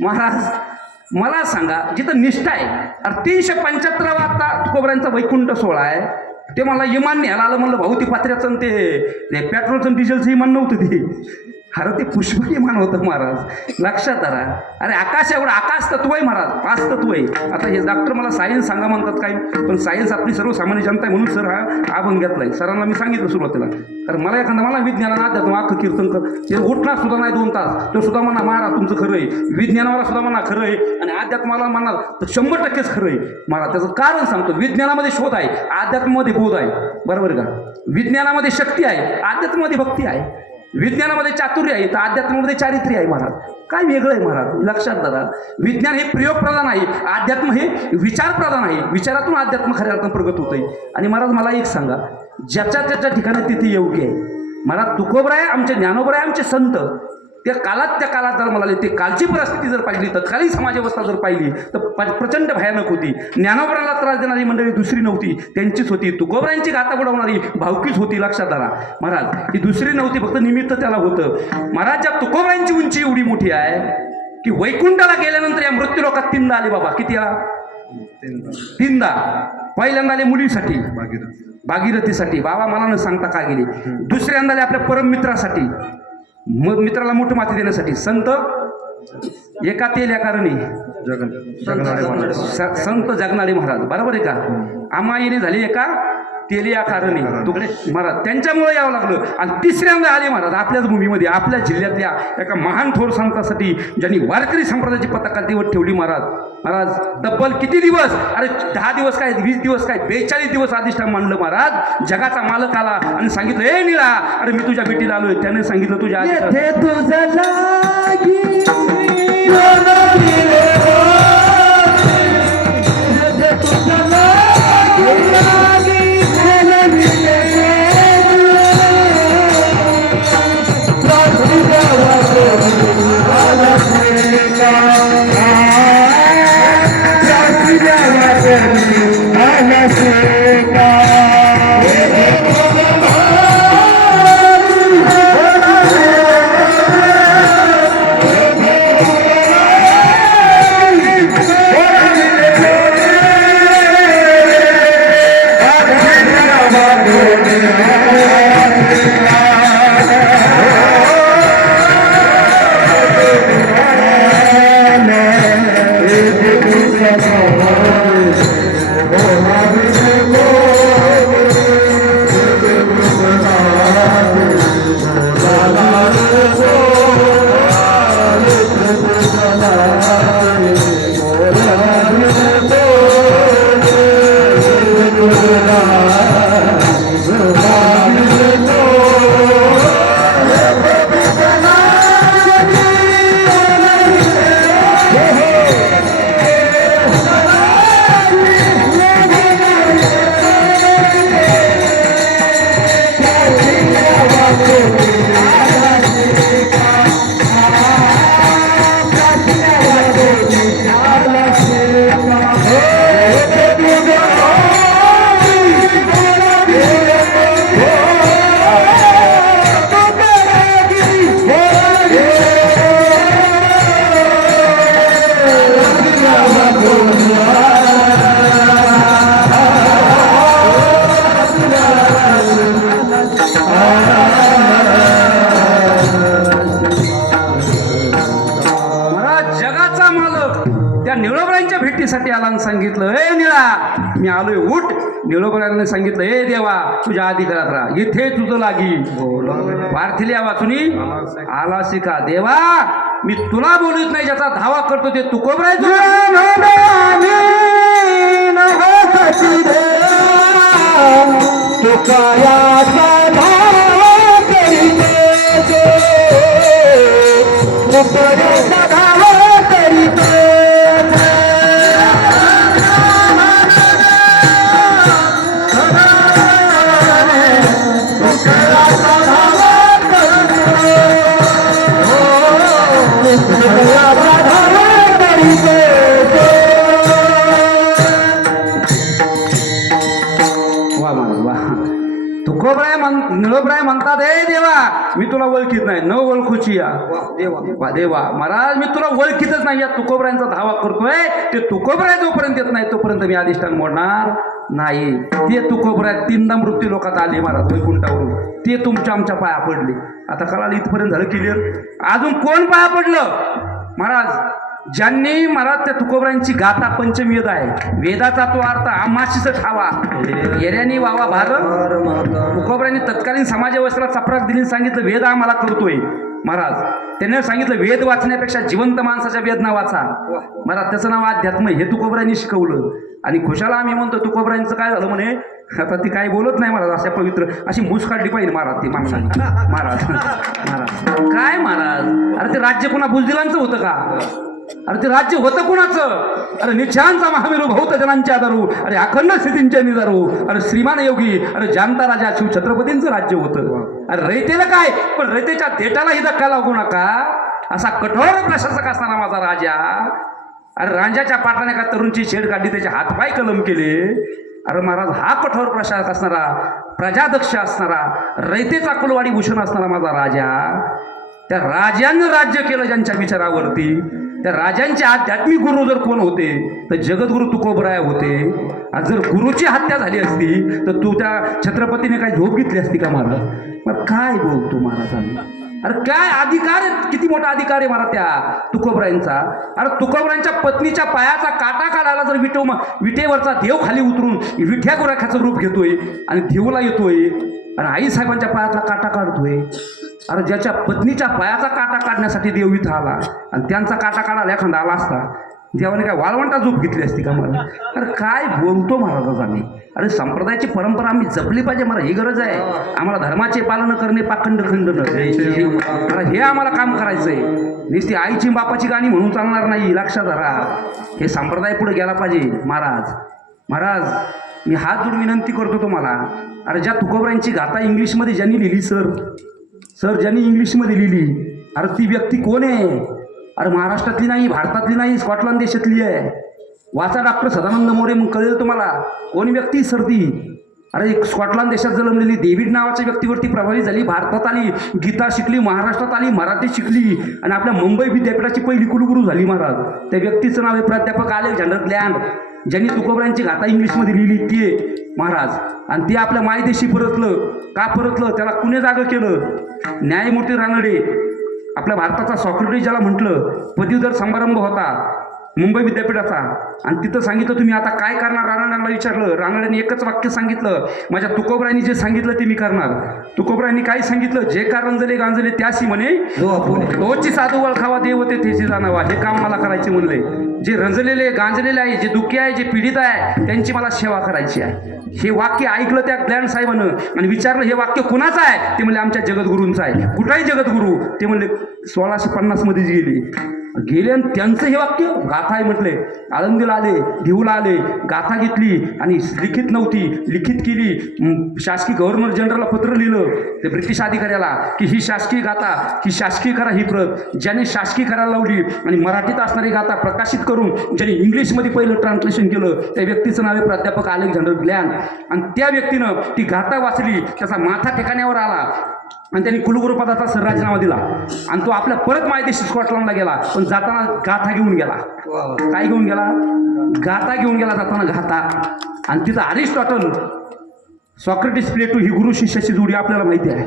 महाराज मला सांगा जिथं निष्ठा आहे अरे 375 आता तुकोबरायांचा वैकुंठ सोहळा आहे ते मला इमान न्यायला आलं म्हणलं भाऊ ती पात्र्याचं ते पेट्रोलचं डिझेलचं इमान नव्हतं ते अरे ते पुष्प विमान होतं महाराज लक्षात धरा अरे आकाश एवढं आकाश तत्व आहे महाराज 5 तत्व आहे आता हे डॉक्टर मला सायन्स सांगा म्हणतात काही पण सायन्स आपली सर्वसामान्य जनता आहे म्हणून सर हा अभंग घेतला आहे सरांना मी सांगितलं सुरुवातीला कारण मला एखादा मला विज्ञानानं अध्यात्म अख्खं कीर्तन कर ते उठणार सुद्धा नाही 2 तास तो सुद्धा म्हणा महाराज तुमचं खरं आहे विज्ञानाला सुद्धा म्हणा खरं आहे आणि अध्यात्माला म्हणणार तर 100%च खरं आहे महाराज त्याचं कारण सांगतो विज्ञानामध्ये शोध आहे अध्यात्मामध्ये बोध आहे बरोबर का विज्ञानामध्ये शक्ती आहे अध्यात्मामध्ये भक्ती आहे विज्ञानामध्ये चातुर्य आहे तर अध्यात्मामध्ये चारित्र्य आहे महाराज काय वेगळं आहे महाराज लक्षात धरा विज्ञान हे प्रयोगप्रधान आहे अध्यात्म हे विचारप्रधान आहे विचारातून अध्यात्म खऱ्या अर्थानं प्रगत होत आहे आणि महाराज मला एक सांगा ज्याच्या त्याच्या ठिकाणी तिथे योग्य आहे महाराज तुकोबराय आमचे ज्ञानोबराय आमचे संत त्या काळात जर मला ते कालची परिस्थिती जर पाहिली, तत्कालीन समाजव्यवस्था जर पाहिली तर प्रचंड भयानक होती. ज्ञानोबराला त्रास देणारी मंडळी दुसरी नव्हती, त्यांचीच होती. तुकोबरांची गाथा बुडवणारी भावकीच होती. लक्षात आला महाराज, ही दुसरी नव्हती, फक्त निमित्त त्याला होतं. महाराज, या तुकोबरांची उंची एवढी मोठी आहे की वैकुंठाला गेल्यानंतर या मृत्यू लोकात तीनदा आले बाबा. किती आला? तीनदा. पहिल्यांदा आले मुलीसाठी, भागीरथीसाठी, बाबा मला न सांगता का गेले. दुसऱ्यांदा आले आपल्या परम मित्रासाठी, मग मित्राला मोठं माती देण्यासाठी. संत एका तेल या कारणी संत जगनाडे महाराज, बरोबर आहे का? आमाईने झाली एका तेल या कारणी तुकडे महाराज, त्यांच्यामुळे यावं लागलं. आणि तिसऱ्यांदा आले महाराज आपल्याच भूमीमध्ये, आपल्या जिल्ह्यातल्या एका महान थोर संतासाठी, ज्यांनी वारकरी संप्रदायाची पताका दिवस ठेवली. महाराज तब्बल किती दिवस? अरे 10 दिवस काय, 20 दिवस काय, 42 दिवस अधिष्ठान मांडलं महाराज. जगाचा मालक आला आणि सांगितलं, ए निळा, अरे मी तुझ्या भेटीला आलोय. त्याने सांगितलं तुझ्या भेटीसाठी आला आणि सांगितलं, ए निळा मी आलोय, उठ. निळोबराने सांगितलं, ए देवा तुझ्या अधिकारात राहा, इथे तुझं लागी. पार्थिल्या वाचुनी आला शिका. देवा मी तुला बोलत नाही, ज्याचा धावा करतो ते तुकोबराय. निळोबराय म्हणतात, ए देवा मी तुला ओळखीत नाही, न ओळखूची या देवा. देवा महाराज मी तुला ओळखीतच नाही, या तुकोबरायांचा धावा करतोय. ते तुकोबराय जोपर्यंत येत नाही तोपर्यंत मी अधिष्ठान मोडणार नाही. ते तुकोबराय तीनदा मृत्यू लोकात आले महाराज वैकुंठावरून, ते तुमच्या आमच्या पाया पडले. आता कळालं, इथपर्यंत झालं क्लिअर. अजून कोण पाया पडलं महाराज? ज्यांनी महाराज त्या तुकोबरांची गाथा पंचमवेद आहे, वेदाचा तो अर्थ आमाशीच ठावा येऱ्यानी वावा भार. तुकोबरांनी तत्कालीन समाजव्यवस्थेला चपराक दिली, सांगितलं वेद आम्हाला करतोय महाराज. त्याने सांगितलं वेद वाचण्यापेक्षा जिवंत माणसाच्या वेदना वाचा महाराज, त्याचं नाव अध्यात्म, हे तुकोबरांनी शिकवलं. आणि खुशाला आम्ही म्हणतो तुकोबरांचं काय झालं म्हणे, आता ती काही बोलत नाही महाराज, अशा पवित्र अशी मूस काढली पाहिजे महाराज ती माणसाने. महाराज महाराज काय महाराज, अरे ते राज्य पुन्हा बुजदिलांचं होतं का? अरे ते राज्य होतं कुणाचं? अरे निश्चयांचा महामेरू भौत जनांचे आधारू, अरे अखंड स्थितींचे निधारू, अरे श्रीमान योगी, अरे जानता राजा शिव छत्रपतींचं राज्य होतं. अरे रयतेला काय, पण रयतेच्या देटालाही धक्का लागू नका. असा कठोर प्रशासक असणारा माझा राजा, अरे राजाच्या पाटाने का तरुणची छेड काढली, त्याचे हातपाय कलम केले. अरे महाराज, हा कठोर प्रशासक असणारा, प्रजादक्ष असणारा, रयतेचा कुलवाडी भूषण असणारा माझा राजा, त्या राजानं राज्य केलं ज्यांच्या विचारावरती, त्या राजांचे आध्यात्मिक गुरु जर कोण होते तर जगद्गुरु तुकोबराय होते. आणि जर गुरुची हत्या झाली असती तर तू त्या छत्रपतीने काय झोप घेतली असती का महाराज? मग काय बोलतो महाराजांनी? अरे काय अधिकार आहे, किती मोठा अधिकार आहे मला त्या तुकोबरायांचा. अरे तुकोबरायांच्या पत्नीच्या पायाचा काटा काढायला जर विटेवरचा देव खाली उतरून विठ्या गुराख्याचं रूप घेतोय आणि देवला येतोय आणि आईसाहेबांच्या पायातला काटा काढतोय. अरे ज्याच्या पत्नीच्या पायाचा काटा काढण्यासाठी देव इथं आला आणि त्यांचा काटा काढायला एखादा आला असता, देवाने काय वाळवंटा झोप घेतली असती का मला? अरे काय बोलतो महाराज आम्ही? अरे संप्रदायाची परंपरा आम्ही जपली पाहिजे, मला ही गरज आहे. आम्हाला धर्माचे पालन करणे, पाखंड खंडन, अरे हे आम्हाला काम करायचंय. नुसती आईची बापाची गाणी म्हणून चालणार नाही, लक्षात धरा. हे संप्रदाय पुढे गेला पाहिजे. महाराज मी हात जोडून विनंती करतो तुम्हाला. अरे ज्या तुकोबरायांची गाथा इंग्लिशमध्ये ज्यांनी लिहिली सर ज्यांनी इंग्लिशमध्ये लिहिली, अरे ती व्यक्ती कोण आहे? अरे महाराष्ट्रातली नाही, भारतातली नाही, स्कॉटलंड देशातली आहे. वाचा डॉक्टर सदानंद मोरे, मग कळेल तुम्हाला कोण व्यक्ती सर ती. अरे स्कॉटलंड देशात जन्मलेली, डेव्हिड नावाच्या व्यक्तीवरती प्रभावित झाली, भारतात आली, गीता शिकली, महाराष्ट्रात आली, मराठी शिकली आणि आपल्या मुंबई विद्यापीठाची पहिली कुलगुरू झाली महाराज. त्या व्यक्तीचं नाव आहे प्राध्यापक अलेक्झांडर ग्लँड, ज्यांनी तुकोबरायांची गाथा इंग्लिशमध्ये लिहिली ती आहे महाराज. आणि ती आपल्या मायदेशी परतलं. का परतलं? त्याला कुणी जागं केलं? न्यायमूर्ती रानडे, आपल्या भारताचा सॉक्रेटिस ज्याला म्हटलं, पदवीधर समारंभ होता मुंबई विद्यापीठाचा, आणि तिथं सांगितलं तुम्ही आता काय करणार? रानड्यांना विचारलं. रानड्यांनी एकच वाक्य सांगितलं, माझ्या तुकोबरायांनी जे सांगितलं ते मी करणार. तुकोबरायांनी काय सांगितलं? जे का रंजले गांजले त्याशी म्हणे तोची साधू वळखावा देव ते त्याची जाणावा. हे काम मला करायचे म्हणले. जे रंजलेले गांजलेले आहे, जे दुःखी आहे, जे पीडित आहे, त्यांची मला सेवा करायची आहे. हे वाक्य ऐकलं त्या ग्लँड साहेबानं आणि विचारलं हे वाक्य कुणाचं आहे? ते म्हणले आमच्या जगद्गुरूंचं आहे. कुठाही जगद्गुरू? ते म्हणले 1650 मध्येच गेले आणि त्यांचं हे वाक्य गाथा आहे म्हटले. आळंदीला आले, देऊला आले, गाथा घेतली आणि लिखित नव्हती, लिखित केली. शासकीय गव्हर्नर जनरलला पत्र लिहिलं ते ब्रिटिश अधिकाऱ्याला की ही शासकीय गाथा, ही शासकीय करा ही प्रत. ज्याने शासकीय करायला लावली आणि मराठीत असणारी गाथा प्रकाशित करून ज्याने इंग्लिशमध्ये पहिलं ट्रान्सलेशन केलं, त्या व्यक्तीचं नाव आहे प्राध्यापक अलेक्झांडर ग्लँड. आणि त्या व्यक्तीनं ती गाथा वाचली, त्याचा माथा ठिकाण्यावर आला आणि त्यांनी कुलगुरुपदाचा सर राजीनामा दिला आणि तो आपल्या परत मायदेशी स्कॉटलंडला गेला. पण जाताना गाथा घेऊन गेला. काय घेऊन गेला? गाथा घेऊन गेला जाताना, गाथा. आणि तिथं अरिस्टॉटल, सॉक्रेटिस, प्लेटो ही गुरु शिष्याची जोडी आपल्याला माहिती आहे.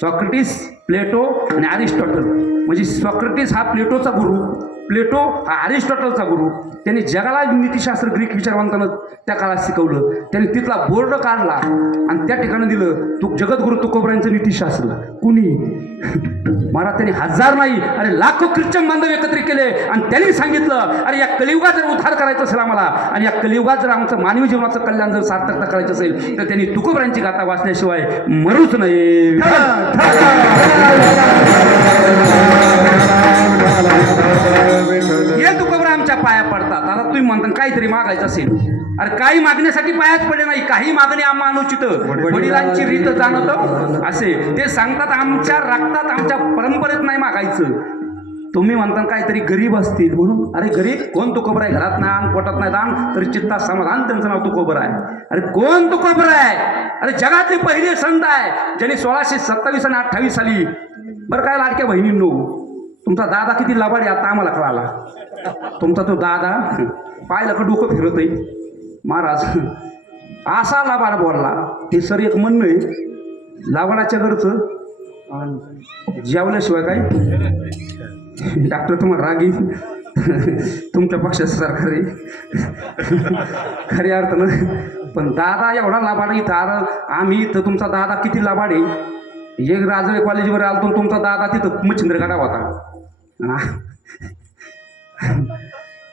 सॉक्रेटिस, प्लेटो आणि अरिस्टॉटल. म्हणजे सॉक्रेटिस हा प्लेटोचा गुरु, प्लेटो हा अरिस्टॉटलचा गुरु. त्यांनी जगाला नीतिशास्त्र ग्रीक विचारवंतानं त्या काळात शिकवलं. त्यांनी तिथला बोर्ड काढला आणि त्या ठिकाणी दिलं तू जगद्गुरु तुकोबरायांचं नीतिशास्त्र. कुणी? महाराज त्यांनी हजार नाही, अरे लाखो ख्रिश्चन बांधव एकत्रित केले आणि त्यांनी सांगितलं अरे या कलियुगात जर उद्धार करायचा असेल आम्हाला आणि या कलियुगात जर आमचं मानवी जीवनाचं कल्याण जर सार्थकता करायचं असेल तर त्यांनी तुकोबरायांची गाथा वाचल्याशिवाय मरूच नये. हे तुकोबरा आमच्या पाया पडतात. आता तुम्ही म्हणता काहीतरी मागायचं असेल, अरे काही मागण्यासाठी पायाच पडले नाही, काही मागणे आम्हा अनुचित, वडिलांची रीत जाणत असे ते सांगतात. आमच्या रक्तात, आमच्या परंपरेत नाही मागायचं. तुम्ही म्हणता काहीतरी गरीब असतील म्हणून. अरे गरीब कोण? तुकोबर आहे. घरात नाही आण, पोटात नाही दान, तरी चित्तात समाधान, त्यांचं नाव तुकोबर आहे. अरे कोण तुकोबर आहे? अरे जगातले पहिले संत आहे ज्यांनी 1627 आणि 28 साली, बरं काय लाडक्या बहिणींनो, तुमचा दादा किती लबाडी आता आम्हाला कळाला. तुमचा तो दादा पाहिलं का डोकं फिरत आहे महाराज. असा लबाड बोलला. ते सर एक म्हणणं आहे लबाडाच्या घरचं जेवल्याशिवाय काय डॉक्टर तुम्हाला रागी तुमच्या पक्षाचं सरकार आहे खऱ्या अर्थानं. पण दादा एवढा लबाड इथं आलं. आम्ही इथं तुमचा दादा किती लबाड आहे. एक राजळे कॉलेजवर आलो तुमचा दादा तिथं मच्छिंद्रगडा होता.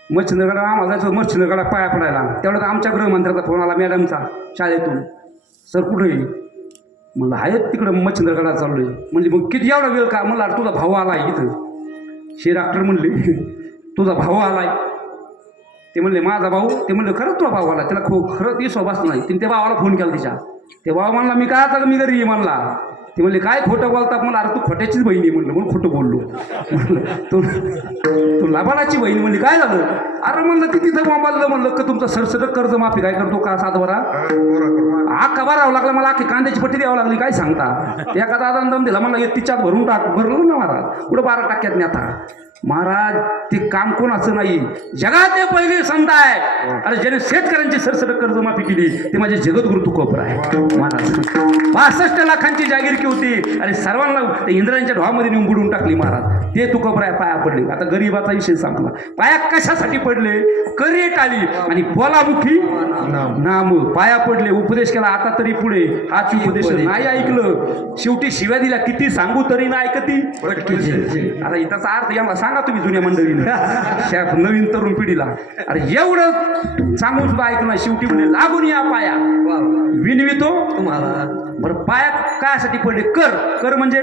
मच्छिंद्रगडा आम्हाला जायचं, मच्छिंद्रगडा पाया पडायला. तेवढ्यात आमच्या गृहमंत्र्याचा फोन आला मॅडमचा शाळेतून, सर कुठे आहे? म्हणलं आहेत तिकडं मच्छिंद्रगडा चाललोय. म्हणजे मग किती एवढा वेळ का? म्हणला तुझा भाऊ आलाय इथं. हे डॉक्टर म्हणले तुझा भाऊ आलाय. ते म्हणले माझा भाऊ? ते म्हणले खरंच तुझा भाऊ आला. त्याला खरंच विश्वास नाही. तिने त्या भावाला फोन केला तिच्या. ते भाऊ म्हणला मी काय आता मी घरी ये म्हणला. ती म्हणली काय खोटं बोलता मला. अरे तू खोट्याचीच बहिणी म्हणलं, म्हणून खोटं बोललो. म्हणलं तू लाभाडाची बहीण म्हणली. काय झालं? अरे म्हणलं ती तिथं मोबाईल म्हणलं का तुमचं सरसकट कर्ज माफी काय करतो का सातबारा आका भरावं लागला मला, आखी कांद्याची पट्टी द्यावं लागली. काय सांगता? एका दादा दम दिला म्हणला तिच्यात भरून टाक. भरलं ना महाराज, पुढं 12 टाक्यात नेता. महाराज ते काम कोणाचं नाही, जगातले पहिले संत आहे. अरे ज्याने शेतकऱ्यांची सरसकट कर्जमाफी केली ते माझे जगद्गुरु तुकोबर आहे महाराज. 62 लाखांची जागीरकी होती आणि सर्वांना इंद्रांच्या ढोहामध्ये नेऊन बुडून टाकली महाराज. ते तुकोबर आहे. पाया पडले. आता गरीबाचा विषय संपला. पाया कशासाठी पडले? करेट आली आणि बोलामुखी नाम. पाया पडले, उपदेश केला. आता तरी पुढे हाच उपदेश नाही ऐकलं. शेवटी शिव्या दिल्या. किती सांगू तरी नाही ऐकती. आता इथंचा अर्थ याला सांगा तुम्ही जुन्या मंडळीने, नवीन तरुण पिढीला. अरे एवढं सांगून सुद्धा ऐकलं. शेवटी म्हणजे लागून या पाया विनवितो तुम्हाला. बरं पाया कायसाठी पडले? कर म्हणजे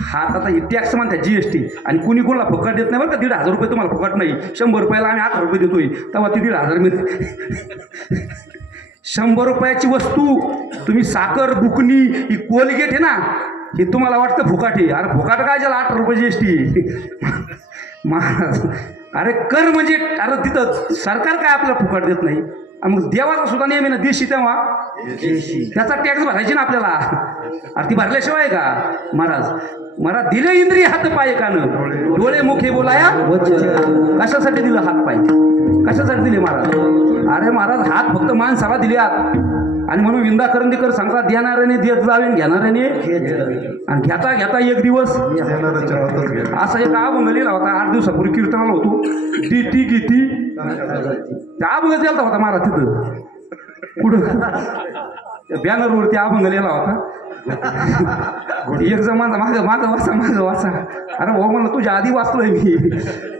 हात. आता टॅक्स म्हणतात GST. आणि कुणी कोणाला फुकट देत नाही बरं का. 1,500 रुपये तुम्हाला फुकट नाही. 100 रुपयाला आम्ही 18 रुपये देतोय, तेव्हा ती 1,500 मिळते. 100 रुपयाची वस्तू तुम्ही साखर बुकणी ही कोलगेट आहे ना, हे तुम्हाला वाटतं फुकाट आहे. अरे फुकाट काय ज्याला 18 रुपये GST महाराज. अरे कर म्हणजे अरे तिथं सरकार काय आपल्याला फुकाट देत नाही. मग देवाचा सुद्धा नियम आहे ना देशी, तेव्हा त्याचा टॅक्स भरायची ना आपल्याला. अरे ती भरल्याशिवाय का महाराज दिले इंद्रिय हात पाय कानं डोळे मुखे बोलाया. कशासाठी दिलं हात पाय? कशासाठी दिले महाराज? अरे महाराज हात फक्त माणसाला दिले हात. आणि म्हणून विंदा करंदीकर सांगतात देणाऱ्याने देत जावे, घेणाऱ्याने आणि घेता घेता एक दिवस असा एक अभंग लिहिला होता. 8 दिवसापूर्वी कीर्तनाला होतो. देती गीती त्या अभंग दिला होता महाराज. तिथं कुठं बॅनरवरती अभंग लिहिला होता. एक जमाना मागं वाचा. अरे हो म्हणलं तुझ्या आधी वाचलोय मी.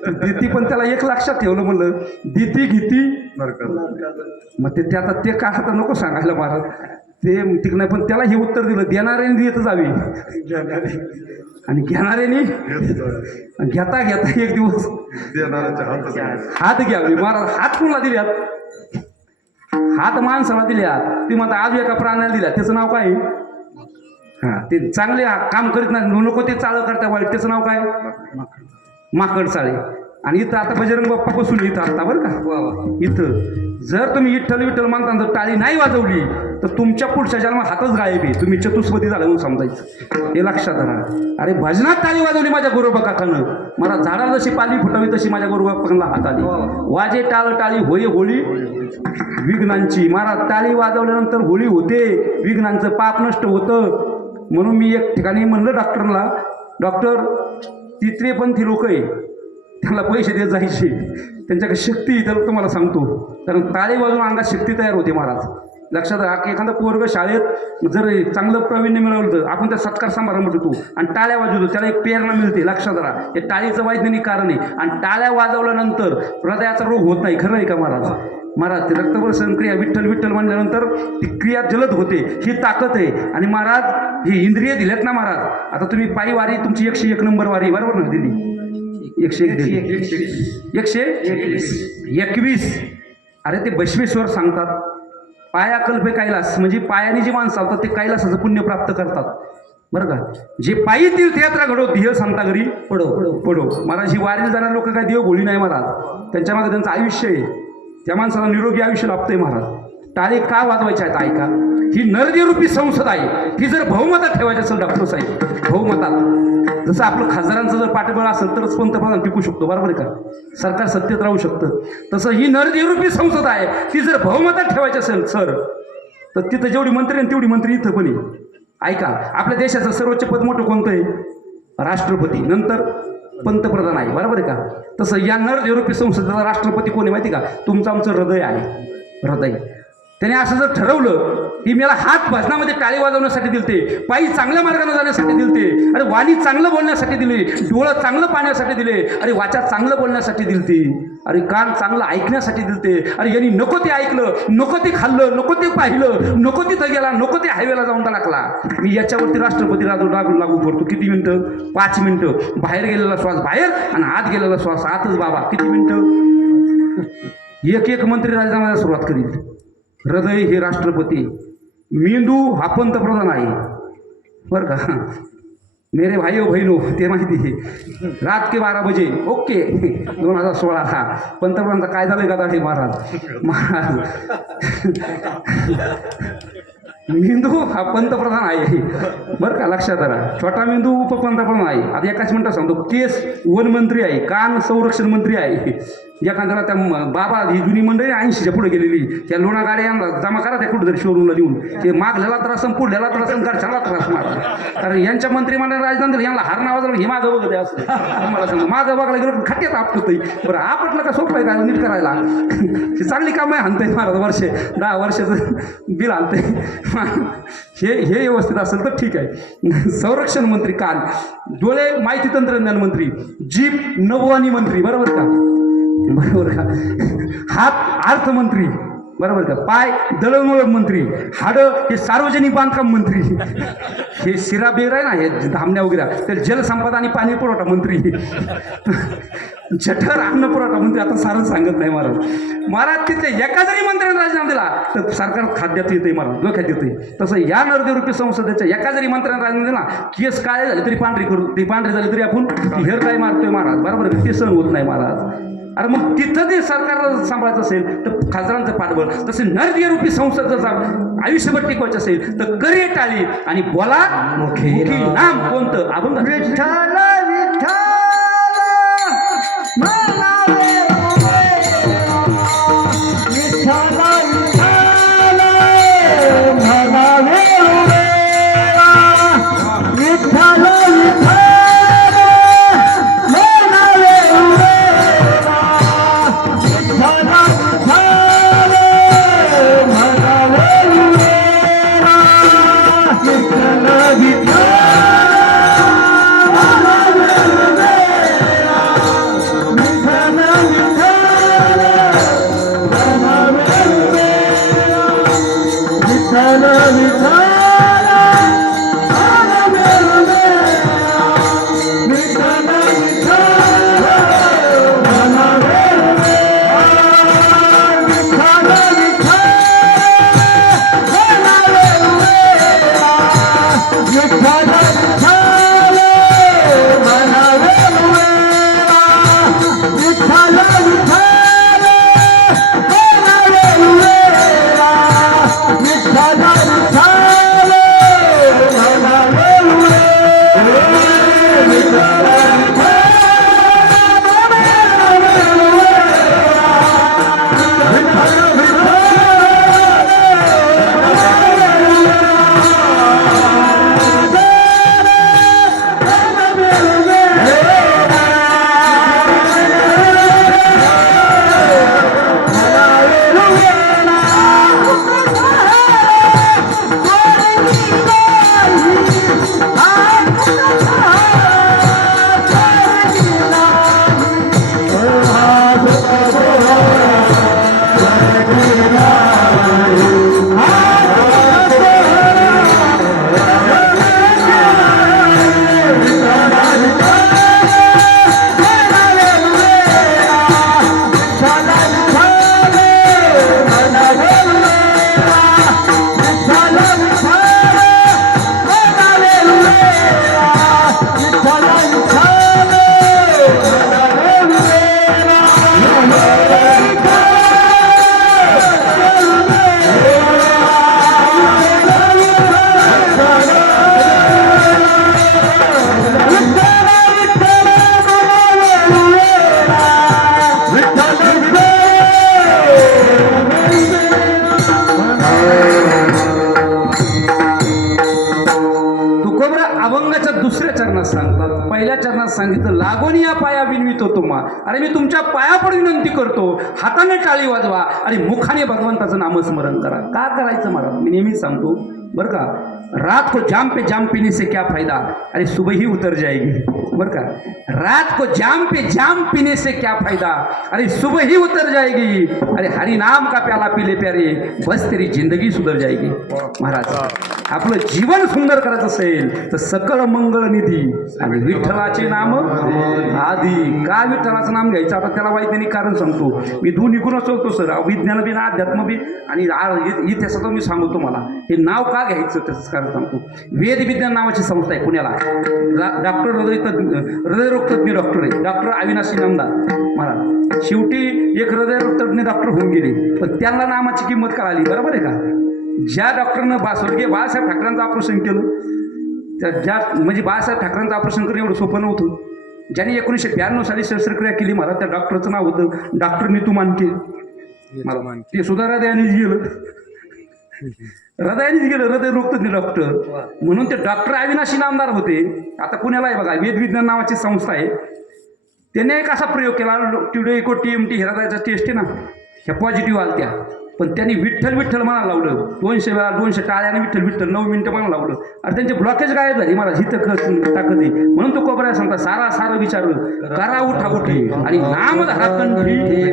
देती पण त्याला एक लक्षात ठेवलं म्हणलं देती गीती. मग ते आता ते का आता नको सांगायला महाराज. ते तिकडे पण त्याला हे उत्तर दिलं देणाऱ्याने देत जावी आणि घेणाऱ्याने घेता घेता एक दिवस हात घ्यावे. महाराज हात कोणाला दिल्यात? हात माणसाला दिल्यात. ती म्हणता आज एका प्राण्याला दिल्या. त्याचं नाव काय? हां ते चांगले काम करीत नाही, नको ते चाळ करता वाईट. त्याचं नाव काय? माकड चाळे. आणि इथं आता बजरंग बाप्पा बसून इथं आता बरं का. इथं जर तुम्ही विठ्ठल मानता जर टाळी नाही वाजवली तर तुमच्या पुढच्या जन्मात हातच गायब आहे. तुम्ही चतुष्पदी झालं म्हणून समजायचं. हे लक्षात धरा. अरे भजनात टाळी वाजवली माझ्या गोरोबा काकानं. मला झाडाला जशी पाली फुटावी तशी माझ्या गोरोबा काकांना हात आली. वाजे टाळ टाळी होय होळी विघ्नांची. महाराज टाळी वाजवल्यानंतर होळी होते, विघ्नांचं पाप नष्ट होतं. म्हणून मी एक ठिकाणी म्हणलं डॉक्टरला, डॉक्टर तृतीयपंथी लोक आहे त्यांना पैसे देत जायचे, त्यांच्याकडे शक्ती त्याला तुम्हाला सांगतो. कारण टाळी वाजून अंगात शक्ती तयार होते महाराज. लक्षात राहा. एखादा पोरग शाळेत जर चांगलं प्रावीण्य मिळवलं तर आपण त्या सत्कार समारंभ देतो आणि टाळ्या वाजवतो, त्याला एक प्रेरणा मिळते. लक्षात राहा. हे टाळीचं वैज्ञानिक कारण आहे. आणि टाळ्या वाजवल्यानंतर हृदयाचा रोग होत नाही. खरं आहे का महाराज? महाराज ते रक्तवर्षण क्रिया विठ्ठल म्हणल्यानंतर ती क्रिया जलद होते. ही ताकद आहे. आणि महाराज हे इंद्रिय दिलेत ना महाराज. आता तुम्ही पायी वारी तुमची 101 नंबर वारी बरोबर ना दिली. 121. अरे ते बसवेश्वर सांगतात पाया कल्पे कैलास. म्हणजे पायाने जे माणसं चालतात ते कैलासाचं पुण्य प्राप्त करतात बरं का. जे पायी तीर्थयात्रा घडव ध्येय सांगता घरी पडो. महाराज ही वारीला जाणारे लोक काय देव गोळी नाही महाराज. त्यांच्या मागे त्यांचं आयुष्य आहे. त्या माणसाला निरोगी आयुष्य लाभतंय महाराज. टाळी का वाजवायच्या आहेत ऐका. ही नरदेवरूपी संसद आहे. ही जर बहुमतात ठेवायची असेल डॉक्टर साहेब, बहुमतात जसं आपलं खासदारांचं जर पाठबळ असेल तरच पंतप्रधान टिकू शकतो बरोबर आहे का. सरकार सत्तेत राहू शकतं. तसं ही नरदेवरूपी संसद आहे. ती जर बहुमतात ठेवायची असेल सर तर तिथं जेवढी मंत्री आहे तेवढी मंत्री इथं पण आहे. ऐका आपल्या देशाचं सर्वोच्च पद मोठं कोणतं आहे? राष्ट्रपती. नंतर पंतप्रधान आहे बरोबर आहे का. तसं या नरदेवरूपी संसदेचा राष्ट्रपती कोण आहे माहिती का? तुमचं आमचं हृदय आहे. हृदय त्याने असं जर ठरवलं की मला हात भजनामध्ये टाळी वाजवण्यासाठी दिलते, पायी चांगल्या मार्गाने जाण्यासाठी दिलते, अरे वाणी चांगलं बोलण्यासाठी दिले, डोळं चांगलं पाहण्यासाठी दिले, अरे वाचा चांगलं बोलण्यासाठी दिलते, अरे कान चांगलं ऐकण्यासाठी दिलते. अरे यांनी नको ते ऐकलं, नको ते खाल्लं, नको ते पाहिलं, नको तिथं गेला, नको ते हायवेला जाऊन टाकला. मी याच्यावरती राष्ट्रपती लागू करतो. किती मिनिटं? 5 मिनिटं. बाहेर गेलेला श्वास बाहेर आणि आत गेलेला श्वास आतच बाबा. किती मिनिटं? एक मंत्री राजीनाम्याला सुरुवात करील. हृदय हे राष्ट्रपती, मेंदू हा पंतप्रधान आहे, बरं का. मेरे भाई हो बहिणो ते माहिती आहे. रात के 12 बजे ओके 2016 पंतप्रधानांचा काय झालं का दाढी महाराज मेंदू हा पंतप्रधान आहे बरं का, लक्षात आला. छोटा मेंदू उपपंतप्रधान आहे. आता एकाच मिनिटात सांगतो. केस वनमंत्री आहे, कान संरक्षण मंत्री आहे. एखाद्याला त्या बाबा ही जुनी मंडळी 80च्या पुढे गेलेली त्या लोणा गाड्या जमा करा त्या कुठं तरी शोरूमला लिहून ते मागलेला त्रास पुढल्याला त्रास घरच्याला त्रास मारा. कारण यांच्या मंत्रिमंडळ राजधानी यांना हार नावाजवळ हे मागं बघत आहे असं मला सांगतो. मागं बघायला गेलं खट्ट्यात आपटतंय. बरं आपटलं का सोपं आहे का नीट करायला. हे चांगली कामं आणतंय महाराज. 10 वर्षाचं बिल आणतंय. हे व्यवस्थित असेल तर ठीक आहे. संरक्षण मंत्री कान, डोळे माहिती तंत्रज्ञान मंत्री, जीभ नभोवाणी मंत्री बरोबर का, बरोबर का. हात अर्थमंत्री बरोबर का. पाय दळणवळण मंत्री, हाडं हे सार्वजनिक बांधकाम मंत्री, हे शिरा बेर आहे ना हे धामण्या वगैरे तर जलसंपदा आणि पाणी पुरवठा मंत्री, जठर अन्न पुरवठा मंत्री. आता सारं सांगत नाही महाराज तिथले एका जरी मंत्र्यांनी राजीनामा दिला तर सरकार खाद्यात येते महाराज, डोक्यात येते. तसं या नरदेवरूपी संसदेच्या एका जरी मंत्र्यांनी राजीनामा दिला केस काळे झाले तरी पांढरी करू, ती पांढरी झाली तरी आपण हेर काय मारतोय महाराज बरोबर का. ते सहन होत नाही महाराज. अरे मग तिथं ते सरकार सांभाळायचं असेल तर खासदारांचं पाठबळ, तसे नरदेवरूपी संसद जर आयुष्यभर टिकवायचं असेल तर करे टाळी आणि बोला मुखी नाम कोणतं अभंग. विठ्ठल विठ्ठल म्हणावे विठ्ठल विठ्ठल म्हणावे विठ्ठल विठ्ठल पहिल्या चरणात सांगितलं लागून या पाया विनवितो तुम्हा. अरे मी तुमच्या पाया पडून विनंती करतो, हाताने टाळी वाजवा आणि मुखाने भगवंताचं नामस्मरण करा. का करायचं महाराज मी नेहमीच सांगतो बरं का. रात को जाम पे जाम पीने से क्या फायदा, अरे सुबह ही उतर जाएगी. बर का, रात को जाम पे जाम पीने से क्या फायदा, अरे सुबह ही उतर जाएगी, अरे हरि नाम का प्याला पिले प्यारे, बस तेरी जिंदगी सुधर जाएगी. महाराज आपलं जीवन सुंदर करायचं असेल तर सकळ मंगळ निधी आणि विठ्ठलाचे नाम आधी. का विठ्ठलाचं नाम घ्यायचं, आता त्याला वैज्ञानिक कारण सांगतो मी. दोन्ही गुण असतो सर, विज्ञान बी ना अध्यात्म बी आणि इतिहासाचं मी सांगतो तुम्हाला. हे नाव का घ्यायचं त्याचं कारण सांगतो. वेद विज्ञान नावाची संस्था आहे पुण्याला. डॉक्टर हृदयरोग तज्ञ डॉक्टर आहे डॉक्टर अविनाशी नामदार महाराज. शेवटी एक हृदयरोग तज्ञ डॉक्टर होऊन गेले, पण त्यांना नामाची किंमत कळाली. बरोबर आहे का. ज्या डॉक्टरनं स्वर्गीय बाळासाहेब ठाकरेंचं ऑपरेशन केलं, ज्या म्हणजे बाळासाहेब ठाकरेंचं ऑपरेशन करणं एवढं सोपं नव्हतं. ज्यांनी 1992 साली शस्त्रक्रिया केली महाराज, त्या डॉक्टरचं नाव होतं डॉक्टर नीतू मानके. ते सुद्धा हृदयानेच गेलं, हृदयरोग तज्ञ डॉक्टर. म्हणून ते डॉक्टर अविनाशी नामदार होते. आता पुण्याला आहे बघा, वेद विज्ञान नावाची संस्था आहे. त्याने एक असा प्रयोग केला, टिडो TMT हृदयाचा टेस्ट आहे ना, ह्या पॉझिटिव्ह आल्या त्या. पण त्यांनी विठ्ठल विठ्ठल म्हणायला लावलं 200 वेळा, 200 टाळ्याने विठ्ठल विठ्ठल 9 मिनिटं म्हणायला लावलं. आणि त्यांचे ब्लॉकेज गायब झाली महाराज. ही ताकद आहे. म्हणून तो कोबऱ्या सांगता सारा सारं विचार करा उठा उठी आणि नाम धरा कंठी.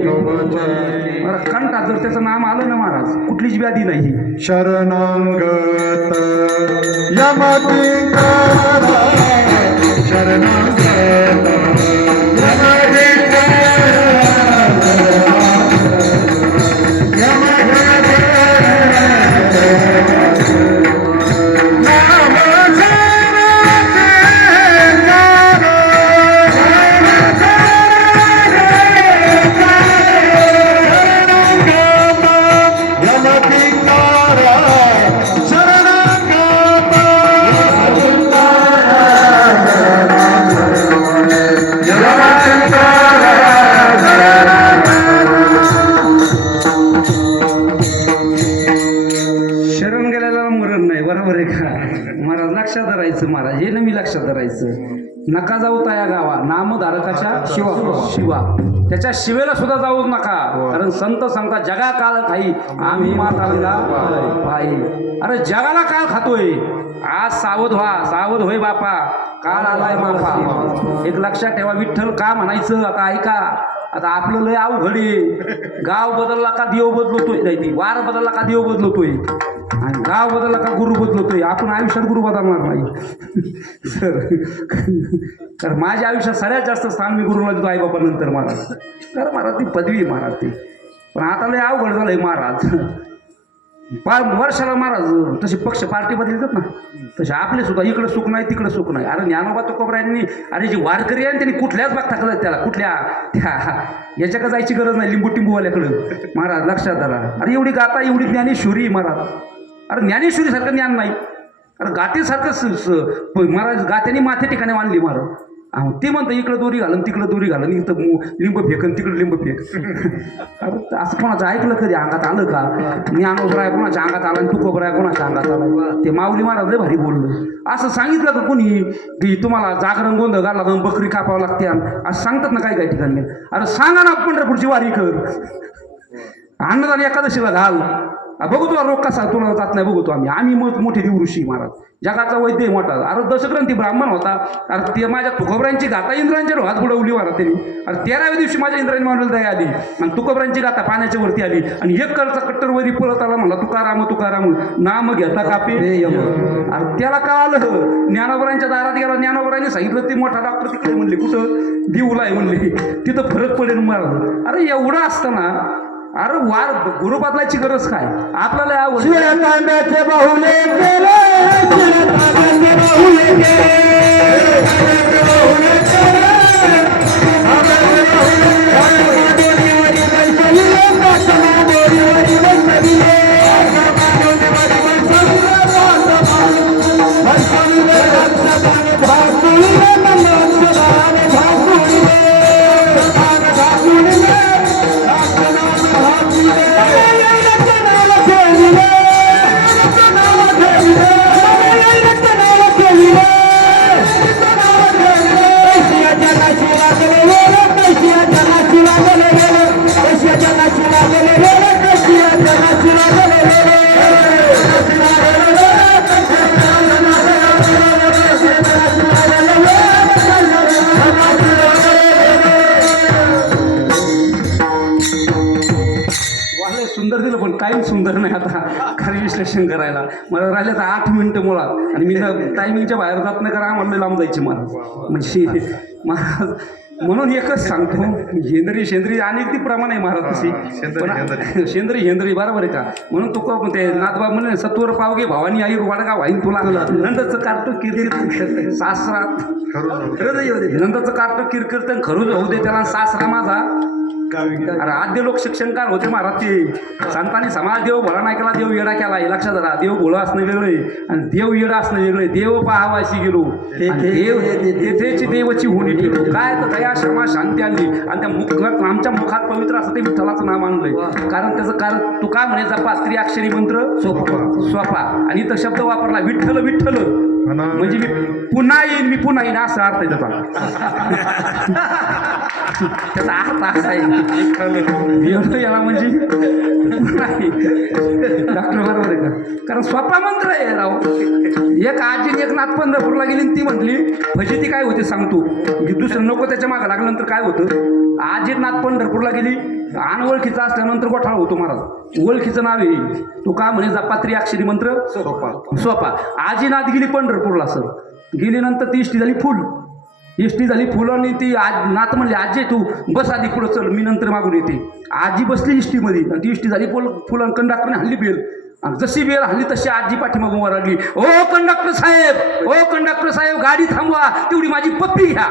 कंठात जर त्याचं नाम आलं ना महाराज, कुठलीच व्याधी नाही. शरणांगत यमकिंकर शरणांगत महाराज हे नेहमी लक्षात धरायचं. नका जाऊ तया गावा नामधारकाच्या शिवा. त्याच्या शिवेला सुद्धा जाऊ नका, कारण संत सांगता जगा काळ खाई आम्ही माताला भाई. अरे जगाला काळ खातोय, आज सावध होय बापा, काळ आलाय मापा. एक लक्षात ठेवा, विठ्ठल का म्हणायचं आता ऐका. आता आपलं लय अवघड आहे. गाव बदलला का देव बदलतोय, वार बदलला का देव बदलतोय, आणि गाव बदलला का गुरु बदलतोय. आपण आयुष्यात गुरु बदलणार नाही सर. तर माझ्या आयुष्यात सगळ्यात जास्त स्थान मी गुरुला देतो आईबाबा नंतर महाराज. तर महाराज ती पदवी महाराज ती. पण आता लय अवघड झालंय महाराज. वर्षाला महाराज तसे पक्ष पार्टी बदलतात ना, तसे आपले सुद्धा इकडं सुख नाही तिकडं सुख नाही. अरे ज्ञानोबा तुकोबरायांनी, अरे जी वारकरी आहे त्यांनी कुठल्याच बाग टाकलं त्याला, कुठल्या त्या याच्याकडे जायची गरज नाही, लिंबू टिंबूवाल्याकडं महाराज. लक्षात धरा. अरे एवढी गाता, एवढी ज्ञानेश्वरी महाराज. अरे ज्ञानेश्वरीसारखं ज्ञान नाही. अरे गातेसारखं महाराज, गात्याने माथे ठिकाणी मानली महाराज. ते म्हणतं इकडं दोरी घालन तिकडं दोरी घालन, इथं लिंब फेकन तिकडं लिंब फेक. अरे असं कोणाचं ऐकलं कधी, अंगात आलं का? ज्ञानोबराय कोणाच्या अंगात आला आणि तुकोबराय कोणाच्या अंगात आला. ते माऊली महाराज लय भारी बोललं. असं सांगितलं का कोणी की तुम्हाला जागरण गोंधळ घाला जाऊन बकरी कापावं लागते असं सांगतात ना काही ठिकाणी. अरे सांगा ना पंढरपूरची वारी कर, अन्नदान एकादशीला घाल, बघू तुला रोग कसा तुला जात नाही बघतो आम्ही मोठे देव ऋषी महाराज, जगाचा वैद्य मोठा. अरे दशग्रंथी ब्राह्मण होता. अरे ते माझ्या तुकोबरांची गाथा इंद्रांच्या हात बुडवली महाराज त्यांनी. अरे 13व्या दिवशी माझ्या इंद्रांनी मानलेलं दया आली आणि तुकोबरांची गाथा पाण्याच्या वरती आली आणि एक करचा कट्टरवरी पळत आला, म्हणला तुकाराम नाम घेता कापे. अरे त्याला का आलं, ज्ञानोबरांच्या दारात गेला. ज्ञानोबरांनी सांगितलं ते मोठा डॉक्टर तिकडे म्हणले, कुठं देऊला आहे म्हणले, तिथं फरक पडेल महाराज. अरे एवढं असताना अरे वार गुरु बदलायची गरज काय आपल्याला. बाहुले सुंदर दिलं पण टाईम सुंदर नाही आता खरं विश्लेषण करायला. मला राहिले तर 8 मिनिटं मुळात आणि मी टायमिंगच्या बाहेर जात नाही, कारण आम्हाला लय लांब जायची मला म्हणजे महाराज. म्हणून एकच सांगतो, हेंद्री शेंद्री अनेक ती प्रमाण आहे महाराज तशी, पण शेंद्री हेंद्री बरोबर आहे का. म्हणून तो ते नाथबा म्हणे सत्वर पावगे भावानी आई वाडगा वाईन तुला नंदचं कार्ट किरकिर सासरात नंदचं कार्ट किरकिर खरूच होऊ दे त्याला सासरा माझा. अरे आद्य लोक शिक्षणकार होते महाराज ते. संतांनी समाज देव भला नाही केला, देव येडा केला. हे लक्षात राहा, देव भोळा असणं वेगळे आणि देव येडा असणं वेगळे. देव पाहावाशी गेलो आणि देव तेथेची देवाची होणी ठेवली. काय तर दया क्षमा शांती आणली आणि त्या मुखात आमच्या मुखात पवित्र असं ते विठ्ठलाचं नाव आणलंय. कारण त्याचं कारण तू काय म्हणे जपा त्रिअक्षरी मंत्र सोपा आणि इथं शब्द वापरला विठ्ठल विठ्ठल म्हणजे मी पुन्हा येईन असा अर्थ आहे त्याचा. त्याचा अर्थ असा आहे याला म्हणजे डॉक्टर बरोबर आहे का. कारण सोपा मंत्र आहे राव. एक आजी एक नाथ पंढरपूरला गेली आणि ती म्हटली फजिती काय होते सांगतो, दुसरं नको त्याच्या मागं लागल्यानंतर काय होतं. आजी नाथ पंढरपूरला गेली, अनओळखीचा असल्यानंतर गोठाळ होतो महाराज. ओळखीचं नाव आहे तो का म्हणे जपा त्रिअक्षरी मंत्र सोपा. आजी नाथ गेली पंढरपूरला सर. गेल्यानंतर ती इष्टी झाली फुल आणि ती नाथ म्हणली आजी तू बस आधी पुढं चल, मी नंतर मागून येते. आजी बसली इष्टीमध्ये आणि ती इष्टी झाली फुल आणि कंडक्टरने हल्ली बेल. आणि जशी बेल हल्ली तशी आजी पाठीमागून वरडली, ओ कंडक्टर साहेब गाडी थांबवा, तेवढी माझी पप्पी घ्या.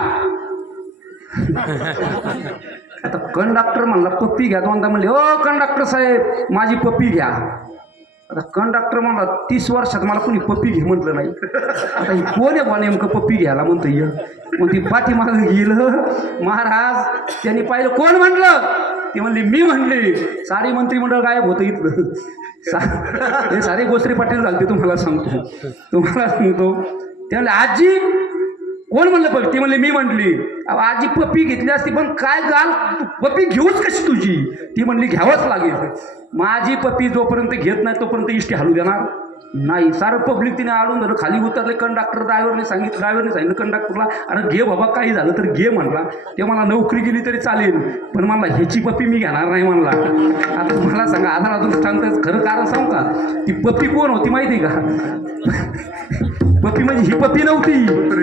आता कंडक्टर म्हणला पप्पी घ्या. दोनदा म्हणले ओ कंडक्टर साहेब माझी पप्पी घ्या. आता कंडक्टर म्हणला 30 वर्षात मला कोणी पप्पी घे म्हटलं नाही. आता ही कोण आहे बा नेमकं पप्पी घ्यायला म्हणतं ये. मग ती पाठीमागं गेलं महाराज. त्यांनी पाहिलं कोण म्हटलं, ती म्हणली मी म्हणली. सारी मंत्रिमंडळ गायब होतं इथलं. हे सारे गोसरे पाटील झाले तुम्हाला सांगतो. ते म्हणले आजी कोण म्हणलं पप्पी, ती म्हणली मी म्हटली. आजी पप्पी घेतली असती पण काय गाल पप्पी घेऊच कशी तुझी, ती म्हणली घ्यावंच लागेल. माझी पप्पी जोपर्यंत घेत नाही तोपर्यंत इष्टी हलू देणार नाही. सारं पब्लिक तिने आडून धरलं. खाली उतरले ड्रायव्हरने सांगितलं कंडक्टरला अरे घे बाबा काही झालं तर घे म्हणला. ते मला नोकरी गेली तरी चालेल पण मला ह्याची पप्पी मी घेणार नाही म्हणला. आता मला सांगा आधार दृष्टांत खरं कारण सांगू का, ती पप्पी कोण होती माहिती आहे का. पप्पी म्हणजे ही पप्पी नव्हती,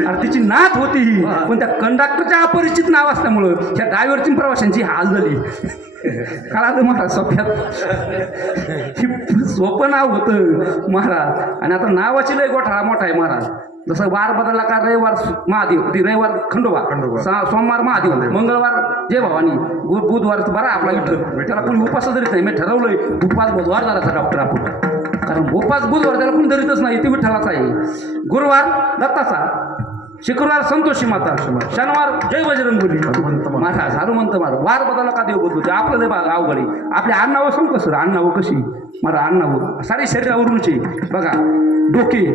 अरे तिची नात होती. पण त्या कंडक्टरच्या अपरिचित नाव असल्यामुळं त्या ड्रायव्हरची प्रवाशांची हाल झाली. कळालं महाराज सोप्यात सोपं नाव होतं महाराज. आणि आता नावाची लय गोठा मोठा आहे महाराज. जसं वार बदलला का रविवार महादेव, ती रविवार खंडोबा, सोमवार महादेव, मंगळवार जय भवानी, बुधवार बरा आपला विठ्ठल. त्याला कोणी उपास धरीत नाही. मी ठरवलंय उपास बुधवार झाला डॉक्टर आपण, कारण उपास बुधवार त्याला कोणी धरीतच नाही, ते विठ्ठलाचा आहे. गुरुवार दत्ताचा, शुक्रवार संतोषी माता, शनिवार जय बजरंगबली महाराज, हनुमंत महाराज. वार बदलला का देव बदलतो आपलं लय अवघड आहे. आपल्या आडनावं सांगू कसं आडनावं कशी मला आडनावं सारी शरीरावरूनचे बघा. डोके,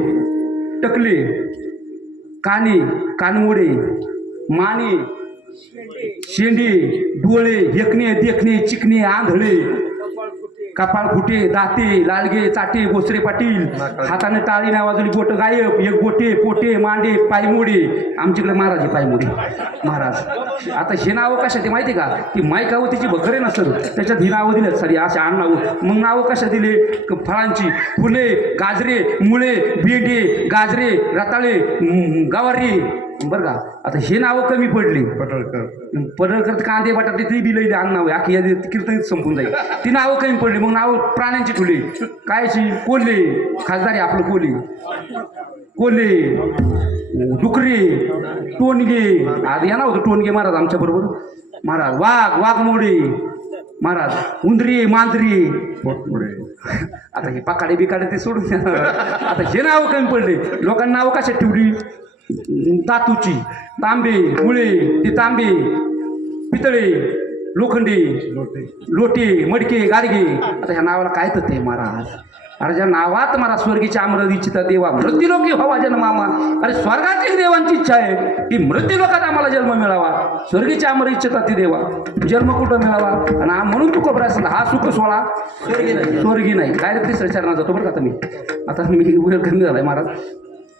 टकले, काने, कानमोडे, माने, शेंडे, डोळे, हेकणे, देखणे, चिकणे, आंधळे, कपाळ फुटे, दाते, लालगे, चाटे, गोसरे पाटील, हाताने टाळी नाही वाजवली, बोट गायब, एक गोटे, पोटे, मांडे, पायमोडे. आमच्याकडे महाराज पायमोडे महाराज. आता हे नावं कशा ते माहिती का, ती मायकावतीची भकर आहे ना सर, त्याच्यात ही नावं दिली सारी अशी आड नावं. मग नावं कशा दिले, फळांची फुले, गाजरे, मुळे, बेंडे, गाजरे, रताळे, गवारी, बरं का. आता हे नावं कमी पडली. पडळकर, कांदे, बटाटे ती बी लई आण नाव आहे, आखी यादी कीर्तनीत संपून जाईल. ती नावं कमी पडली. मग नावं प्राण्यांची ठुली, कायची, कोल्हे, खासदारी आपलं कोल्हे, डुकरे, टोनगे, आज या नव्हतं टोनगे महाराज आमच्या बरोबर महाराज. वाघमोडे महाराज, उंदरी, मांजरी, आता हे पकाडे बिकाडे ते सोडून आता हे नावं कमी पडले. लोकांना नावं कशात ठेवली, धातूची, तांबे, मुळे, ते तांबे, पितळे, लोखंडे, लोटे, मडके, गाडगे. आता ह्या नावाला काय तर ते महाराज. अरे ज्या नावात मला स्वर्गीची अमृत इच्छिता देवा मृत्यूलोकी व्हावा जन्मामा. अरे स्वर्गाची देवांची इच्छा आहे की मृत्यूलोकात आम्हाला जन्म मिळावा. स्वर्गीची अमृत इच्छिता ती देवा जन्म कुठं मिळावा. आणि म्हणून तू कबरा असेल हा सुख सोळा स्वर्गी नाही. काय तिसऱ्या चरणात जातो बरं का. आता मी वेळ कमी झालाय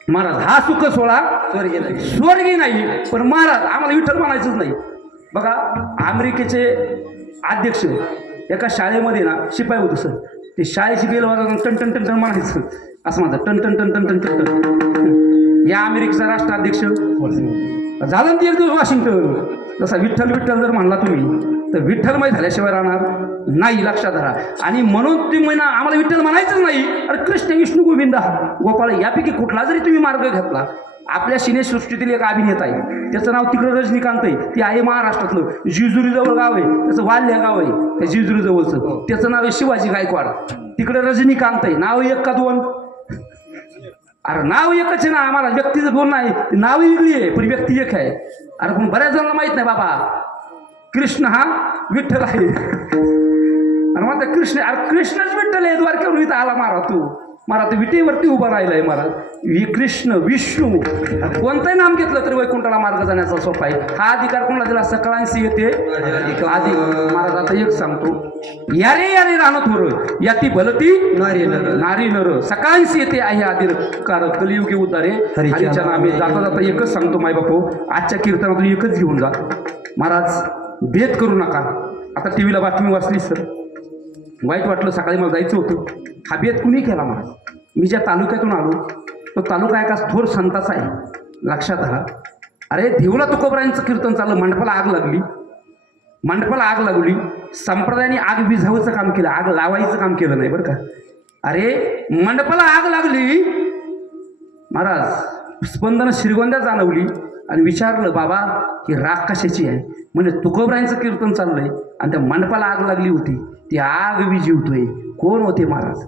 महाराज हा सुख सोळा स्वर्गी नाही. पण महाराज आम्हाला विठ्ठल म्हणायचंच नाही. बघा अमेरिकेचे अध्यक्ष एका शाळेमध्ये ना शिपाई होतं सर. ते शाळेची बेल वाजवून टन टन टन टन म्हणायचं असं माझं टन टन टन टन टन टन टन. या अमेरिकेचा राष्ट्राध्यक्ष झालं ना ते एक दिवस वॉशिंग्टन. जसा विठ्ठल विठ्ठल जर म्हणला तुम्ही तर विठ्ठलमय झाल्याशिवाय राहणार नाही, लक्षात धरा. आणि म्हणून तुम्ही म्हणा आम्हाला विठ्ठल म्हणायचंच नाही. अरे कृष्ण विष्णू गोविंदा गोपाळ यापैकी कुठला जरी तुम्ही मार्ग घेतला. आपल्या सिनेसृष्टीतील एक अभिनेता आहे, त्याचं नाव तिकडं रजनीकांत आहे. ते आहे महाराष्ट्रातलं, जिजुरीजवळ गाव आहे त्याचं, वाल्य गाव आहे त्या जिजुरीजवळचं. त्याचं नाव आहे शिवाजी गायकवाड. तिकडे रजनीकांत आहे. नाव एक का दोन? अरे नाव एकच आहे ना. आम्हाला व्यक्तीचं दोन नाही, नाव वेगळी आहे पण व्यक्ती एक आहे. अरे पण बऱ्याच जणांना माहित नाही बाबा कृष्ण हा विठ्ठल आहे. आणि म्हणतात कृष्ण, अरे कृष्णच विठ्ठल आहे. द्वारकेवर इथं आला मारा तू, मला तर विटेवरती उभा राहिलाय महाराज. कृष्ण विष्णू कोणतंही नाम घेतलं तरी वैकुंठाला मार्ग जाण्याचा सोपा आहे. हा अधिकार कोणाला दिला? सकळांशी येते आधी. महाराज आता एक सांगतो, यारे यारे राहणं थोर याती भलती नारी नर सकाळशी येते आहे अधिकार कलियुगी उद्धारे हरीच्या नामे. जाता जाता एकच सांगतो माय बापू, आजच्या कीर्तनातून एकच घेऊन जा महाराज, भेद करू नका. आता टी व्हीला बातमी वाचली सर, वाईट वाटलं. सकाळी मला जायचं होतं. हा भेद कुणी केला महाराज? मी ज्या तालुक्यातून आलो तो तालुका एका थोर संताचा आहे, लक्षात आला. अरे देऊला तुकोबरायांचं कीर्तन चाललं, मंडपाला आग लागली. मंडपाला आग लागली. संप्रदायाने आग विझावायचं काम केलं, आग लावायचं काम केलं नाही बरं का. अरे मंडपाला आग लागली महाराज, स्पंदन श्रीगोंद्यात जाणवली आणि विचारलं बाबा ही राग कशाची आहे? म्हणजे तुकोबरायांचं कीर्तन चाललंय आणि त्या मंडपाला आग लागली होती. ती आग विझवतोय. कोण होते महाराज?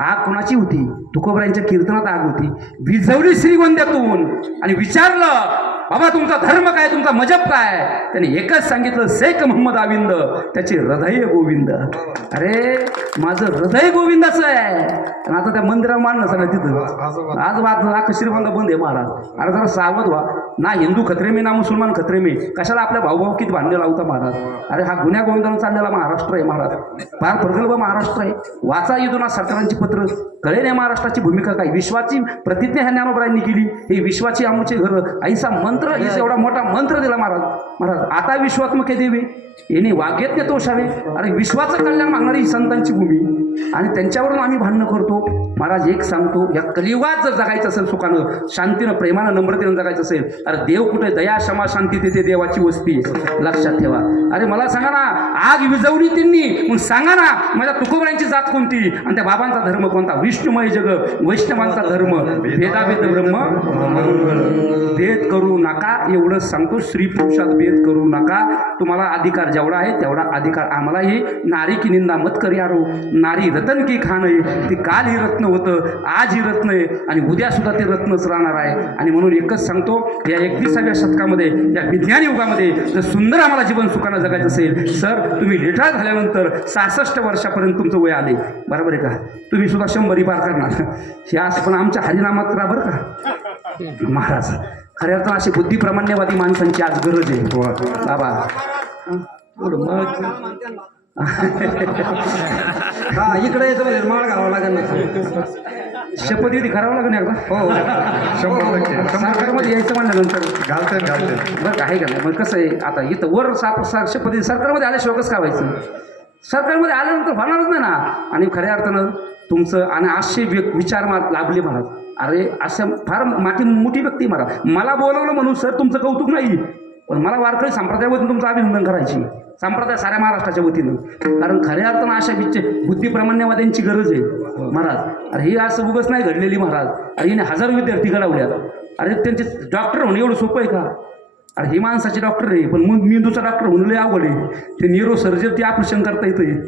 आग कोणाची होती? तुकोबरायांच्या कीर्तनात आग होती. विझवली श्रीगोंद्यातून आणि विचारलं बाबा तुमचा धर्म काय, तुमचा मजहब काय? त्याने एकच सांगितलं, शेख मोहम्मद आविंद, त्याचे हृदय गोविंद. अरे माझं हृदय गोविंदाचं आहे. आणि आता त्या मंदिरावर मांडणं सगळं तिथं आज वाद श्रीगोंदा बंद आहे महाराज. अरे जरा सावध व्हा ना. हिंदू खतरे में ना मुसलमान खतरे में. कशाला आपल्या भाऊभाऊकीत भांडणे लावता महाराज? अरे हा गुन्ह्या गोविंदानं चाललेला महाराष्ट्र आहे महाराज. फार प्रगल्भ महाराष्ट्र आहे. वाचा येतो सरकारांची पत्र, कळेल या महाराष्ट्राची भूमिका काय. विश्वाची प्रतिज्ञा ह्या ज्ञानोबरायांनी केली. हे विश्वाची आमचे घर ऐसा मंत्र, एवढा मोठा मंत्र दिला महाराज. आता विश्वात्मक देवे येणे वाग्यज्ञ तोषावे. अरे विश्वाचं कल्याण मागणारी ही संतांची भूमी आणि त्यांच्यावरून आम्ही भांडणं करतो. महाराज एक सांगतो, या कलियुगात जर जगायचं असेल सुखानं, शांतीनं, प्रेमानं, नम्रतेनं जगायचं असेल, अरे देव कुठे? दया क्षमा शांती तिथे देवाची वस्ती, लक्षात ठेवा. अरे मला सांगा ना, आग विझवली त्यांनी, मग सांगा ना माझ्या तुकोबरायांची जात कोणती आणि त्या बाबांचा धर्म कोणता? विष्णुमय जग, वैष्णवांचा धर्म, भेदाभेद ब्रह्म. भेद करू नका एवढंच सांगतो. स्त्री पुरुषात भेद करू नका. तुम्हाला अधिकार जेवढा आहे तेवढा अधिकार आम्हालाही. नारी की निंदा मत कर यारो, नारी रतन की खान आहे. ती काल ही रत्न होतं, आज ही रत्न आहे आणि उद्या सुद्धा ते रत्नच राहणार आहे. आणि म्हणून एकच सांगतो, या 31व्या शतकामध्ये, या विज्ञान युगामध्ये जर सुंदर आम्हाला जीवन सुखानं जगायचं असेल सर, तुम्ही लिटाळ झाल्यानंतर 66 वर्षापर्यंत तुमचं वय आले, बरोबर आहे का? तुम्ही सुद्धा 100 पार करणार. हे असं पण आमच्या हरिनामात राहा बरं का महाराज. खऱ्या अर्थानं अशी बुद्धिप्रमाण्यवादी माणसांची आज गरज आहे बाबा. हा इकडे यायचं म्हणजे माळ घालावं लागेल ना. शपथविधी करावं लागेल एकदा. हो 100%. सरकारमध्ये यायचं म्हणल्यानंतर घालते बरं का, आहे का नाही? मग कसं आहे आता इथं वर शपथविधी सरकारमध्ये आल्याशिवाय कसं काय व्हायचं? सरकारमध्ये आल्यानंतर होणारच नाही ना. आणि खऱ्या अर्थानं तुमचं आणि असे विचार लाभले महाराज. अरे अशा फार मोठी व्यक्ती महाराज. मला बोलवलं म्हणून सर तुमचं कौतुक नाही, पण मला वारकरी संप्रदायावरून तुमचं अभिनंदन करायची, संप्रदाय साऱ्या महाराष्ट्राच्या वतीनं. कारण खऱ्या अर्थानं अशा बुद्धिप्रमाण्यवाद्यांची गरज आहे महाराज. अरे हे असं उगच नाही घडलेली महाराज. अरे हिने 1000 विद्यार्थी घडवल्यात. अरे त्यांचे डॉक्टर होणं एवढं सोपं आहे का? अरे हे माणसाचे डॉक्टर आहे, पण मग मेंदूचा डॉक्टर होणं लय अवघड आहे. ते न्यूरो सर्जन ते ऑपरेशन करता येतं.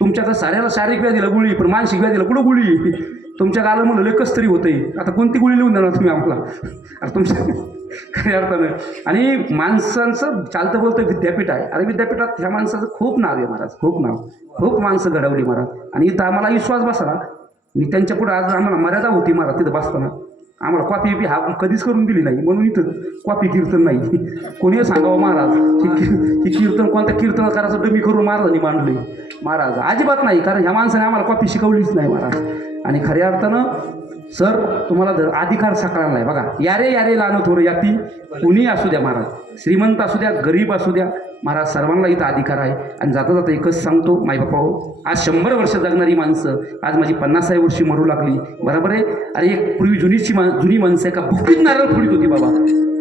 तुमच्याकडे साऱ्याला शारीरिक व्याधीला गुळी, पण मानसिक व्याधीला कुठं गुळी? तुमच्या गाला म्हणलं लय कस तरी होतंय. आता कोणती गुळी लिहून देणार तुम्ही आम्हाला? अरे तुमच्या खऱ्या अर्थानं. आणि माणसांचं चालतं बोलतं विद्यापीठ आहे. अरे विद्यापीठात ह्या माणसाचं खूप नाव आहे महाराज, खूप नाव, खूप माणसं घडवली महाराज. आणि इथं आम्हाला विश्वास बसला. मी त्यांच्या पुढे आज आम्हाला मर्यादा होती महाराज. तिथं बसताना आम्हाला कॉफी बी हा कधीच करून दिली नाही, म्हणून इथं कॉफी कीर्तन नाही. कोणी सांगावं महाराज ही कीर्तन कोणत्या कीर्तनकाराचं डमी करून महाराजांनी मांडले महाराज? अजिबात नाही, कारण ह्या माणसाने आम्हाला कॉफी शिकवलीच नाही महाराज. आणि खऱ्या अर्थानं सर तुम्हाला जर अधिकार साकारला आहे बघा. यारे यारे लानो थोरं याती कुणी असू द्या महाराज, श्रीमंत असू द्या, गरीब असू द्या, महाराज सर्वांना इथं अधिकार आहे. आणि जाता जाता एकच सांगतो माईबापा हो, आज 100 वर्ष जगणारी माणसं आज माझी 50व्या वर्षी मरू लागली. बरोबर आहे. अरे एक पूर्वी जुनी माणसं आहे का बुक्कीत नारळ फोडीत होती बाबा,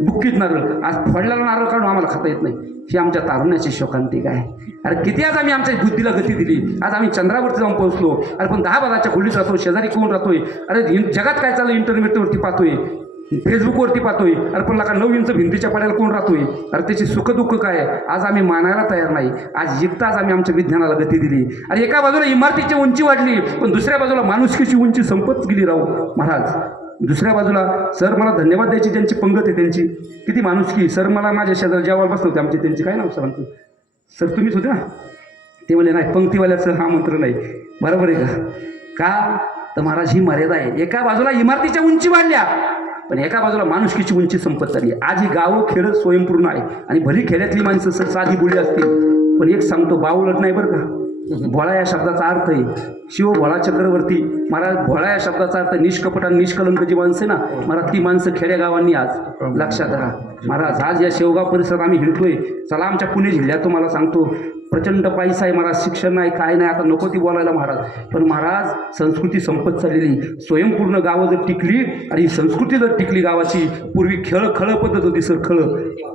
बुक्कीत नारळ. आज फोडलेला नारळ काढून आम्हाला खाता येत नाही. ही आमच्या तारुण्याची शोकांतिका आहे. अरे किती आज आम्ही आमच्या बुद्धीला गती दिली. आज आम्ही चंद्रावरती जाऊन पोहोचलो. अरे पण 10 बाजाच्या खोलीत राहतो, शेजारी कोण राहतोय. अरे जगात काय चाललं इंटरनेटवरती पाहतोय, फेसबुकवरती पाहतोय. अरे पण लाका 9 इंच भिंतीच्या पाड्याला कोण राहतोय. अरे त्याची सुखदुःख काय आहे आज आम्ही मानायला तयार नाही. आज एकताच आम्ही आमच्या विज्ञानाला गती दिली. अरे एका बाजूला इमारतीची उंची वाढली, पण दुसऱ्या बाजूला माणुसकीची उंची संपत गेली राहू महाराज. दुसऱ्या बाजूला सर मला धन्यवाद द्यायची, ज्यांची पंगत आहे त्यांची किती माणुसकी. सर मला माझ्या शेजारी जेवायला बसले होते आमचे, त्यांची काय नाव सरांचं, सर तुम्हीच होते ना. ते म्हणले नाही पंक्तीवाल्याचं हा मंत्र नाही. बरोबर आहे का तर महाराज ही मर्यादा आहे. एका बाजूला इमारतीच्या उंची वाढल्या, पण एका बाजूला माणुसकीची उंची संपत चालली. आज ही गावं खेडं स्वयंपूर्ण आहे. आणि भली खेड्यातली माणसं सर साधी बोली असतील, पण एक सांगतो बावलट नाही बरं का. भोळा या शब्दाचा अर्थ आहे शिव भोळा चक्रवर्ती महाराज. भोळा या शब्दाचा अर्थ निष्कपट आणि निष्कलंक जी माणसं आहे ना महाराज, ती माणसं खेडेगावांनी आज लक्षात धरा महाराज. आज या शेवगाव परिसरात आम्ही हिंडतोय. चला आमच्या पुणे जिल्ह्यात तुम्हाला सांगतो प्रचंड पैसा आहे महाराज, शिक्षण नाही काय नाही, आता नको ती बोलायला महाराज. पण महाराज संस्कृती संपत चाललेली. स्वयंपूर्ण गावं जर टिकली आणि ही संस्कृती जर टिकली गावाची. पूर्वी खळ पद्धत होती सर, खळ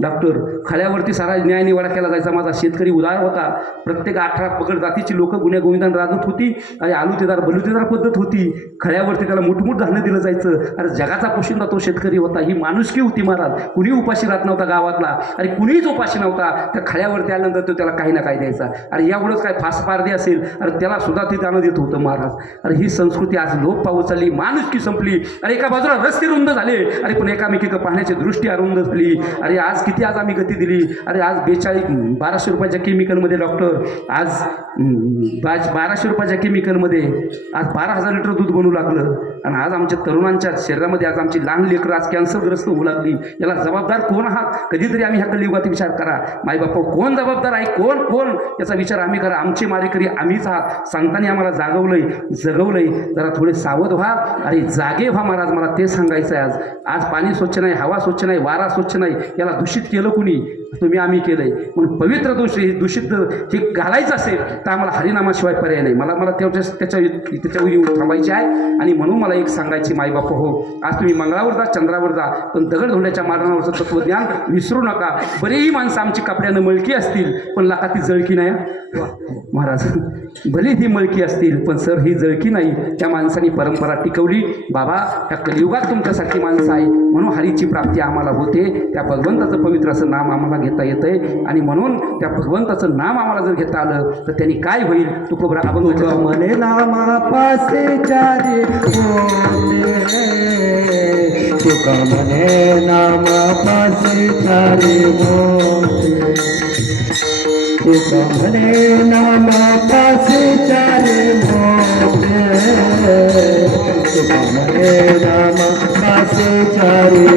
डॉक्टर खळ्यावरती सारा न्याय निवाडा केला जायचा. माझा शेतकरी उदार होता. प्रत्येक 18 पगड जातीची लोक गुन्हेगोविंदान राजत होती. आणि आलुतेदार बलुतेदार पद्धत होती. खळ्यावरती त्याला मोठमोठ धान्य दिलं जायचं. अरे जगाचा पोशिंदा तो शेतकरी होता. ही माणुसकी होती महाराज. कुणी उपाशी राहत नव्हता गावातला. अरे कुणीच उपाशी नव्हता. त्या खळ्यावरती आल्यानंतर तो त्याला काही ना काही द्यायचा. अरे एवढंच काय फास पारदे असेल अरे त्याला सुद्धा ते त्यानं देत होतं महाराज. अरे ही संस्कृती आज लोप पावत चालली, माणुसकी संपली. अरे एका बाजूला रस्ते रुंद झाले, अरे पण एकामेकीकडे पाहण्याची दृष्टी अरुंद झाली. अरे आज किती आज आम्ही गती दिली. अरे आज 1200 रुपयाच्या केमिकलमध्ये डॉक्टर आज 1200 रुपयाच्या केमिकलमध्ये आज 12,000 लिटर दूध बनवू लागलं. आणि आज आमच्या तरुणांच्या शरीरामध्ये आज आमची लहान लेकरं आज कॅन्सरग्रस्त होऊ लागली. याला जबाबदार कोण आहात कधीतरी आम्ही ह्या कलियुगात विचार करा. माईबापा कोण जबाबदार आहे, कोण कोण याचा विचार आम्ही करा. आमची मारेकरी आम्हीच आहात. सांगताना आम्हाला जागवलंय जगवलंय. जरा थोडे सावध व्हा. अरे जागे व्हा महाराज. मला ते सांगायचं आहे. आज पाणी स्वच्छ नाही, हवा स्वच्छ नाही, वारा स्वच्छ नाही. याला दूषित केलं कुणी, तुम्ही आम्ही केलंय. म्हणून पवित्र दोष हे दूषित हे घालायचं असेल तर आम्हाला हरिनामाशिवाय पर्याय नाही. मला त्याच्यावर येऊन थांबायचे आहे. आणि म्हणून मला एक सांगायची माईबापा हो, आज तुम्ही मंगळावर जा चंद्रावर जा, पण दगडधोंड्याच्या मारणावरचं तत्वज्ञान विसरू नका. बरेही माणसं आमची कपड्यानं मळकी असतील, पण लाका ती जळकी नाही महाराज. भले ही मळकी असतील, पण सर ही जळकी नाही. त्या माणसांनी परंपरा टिकवली. बाबा त्या कलियुगात तुमच्यासारखी माणसं आहे म्हणून हरीची प्राप्ती आम्हाला होते. त्या भगवंताचं पवित्र असं नाम आम्हाला घेता येतंय. आणि म्हणून त्या भगवंताचं नाम आम्हाला जर घेता आलं तर त्यांनी काय होईल तुकोबरा अभंग मने नामा पासे चारे तुका मने नामा पासे चारे तुका मने नामा पासे चारे तुका मने नामा पासे चारे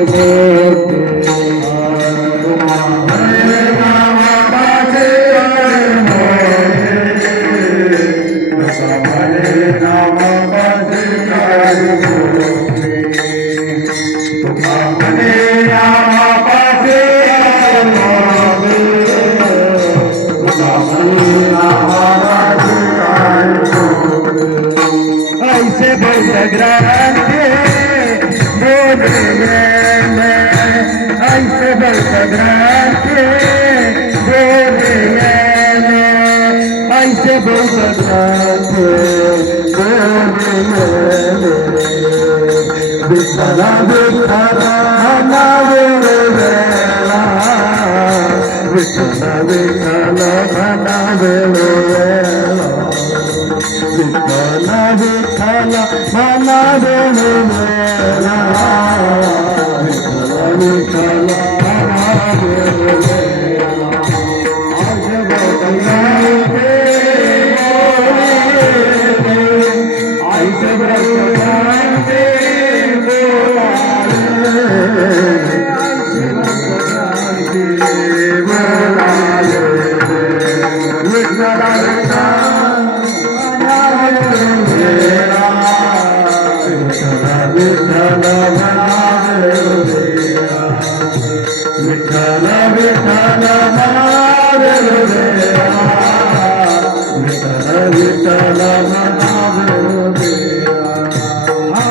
विठ्ठल म्हणावे देवा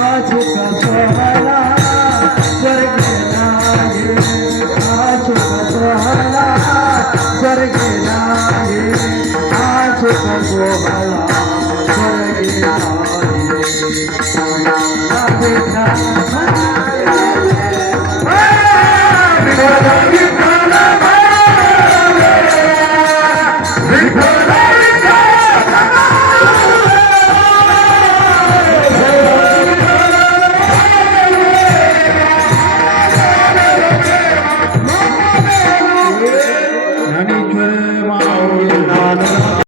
अचूक सोहळा स्वर्गेला ये अचूक सोहळा स्वर्गेला ये अचूक सोहळा स्वर्गेला ये विठ्ठल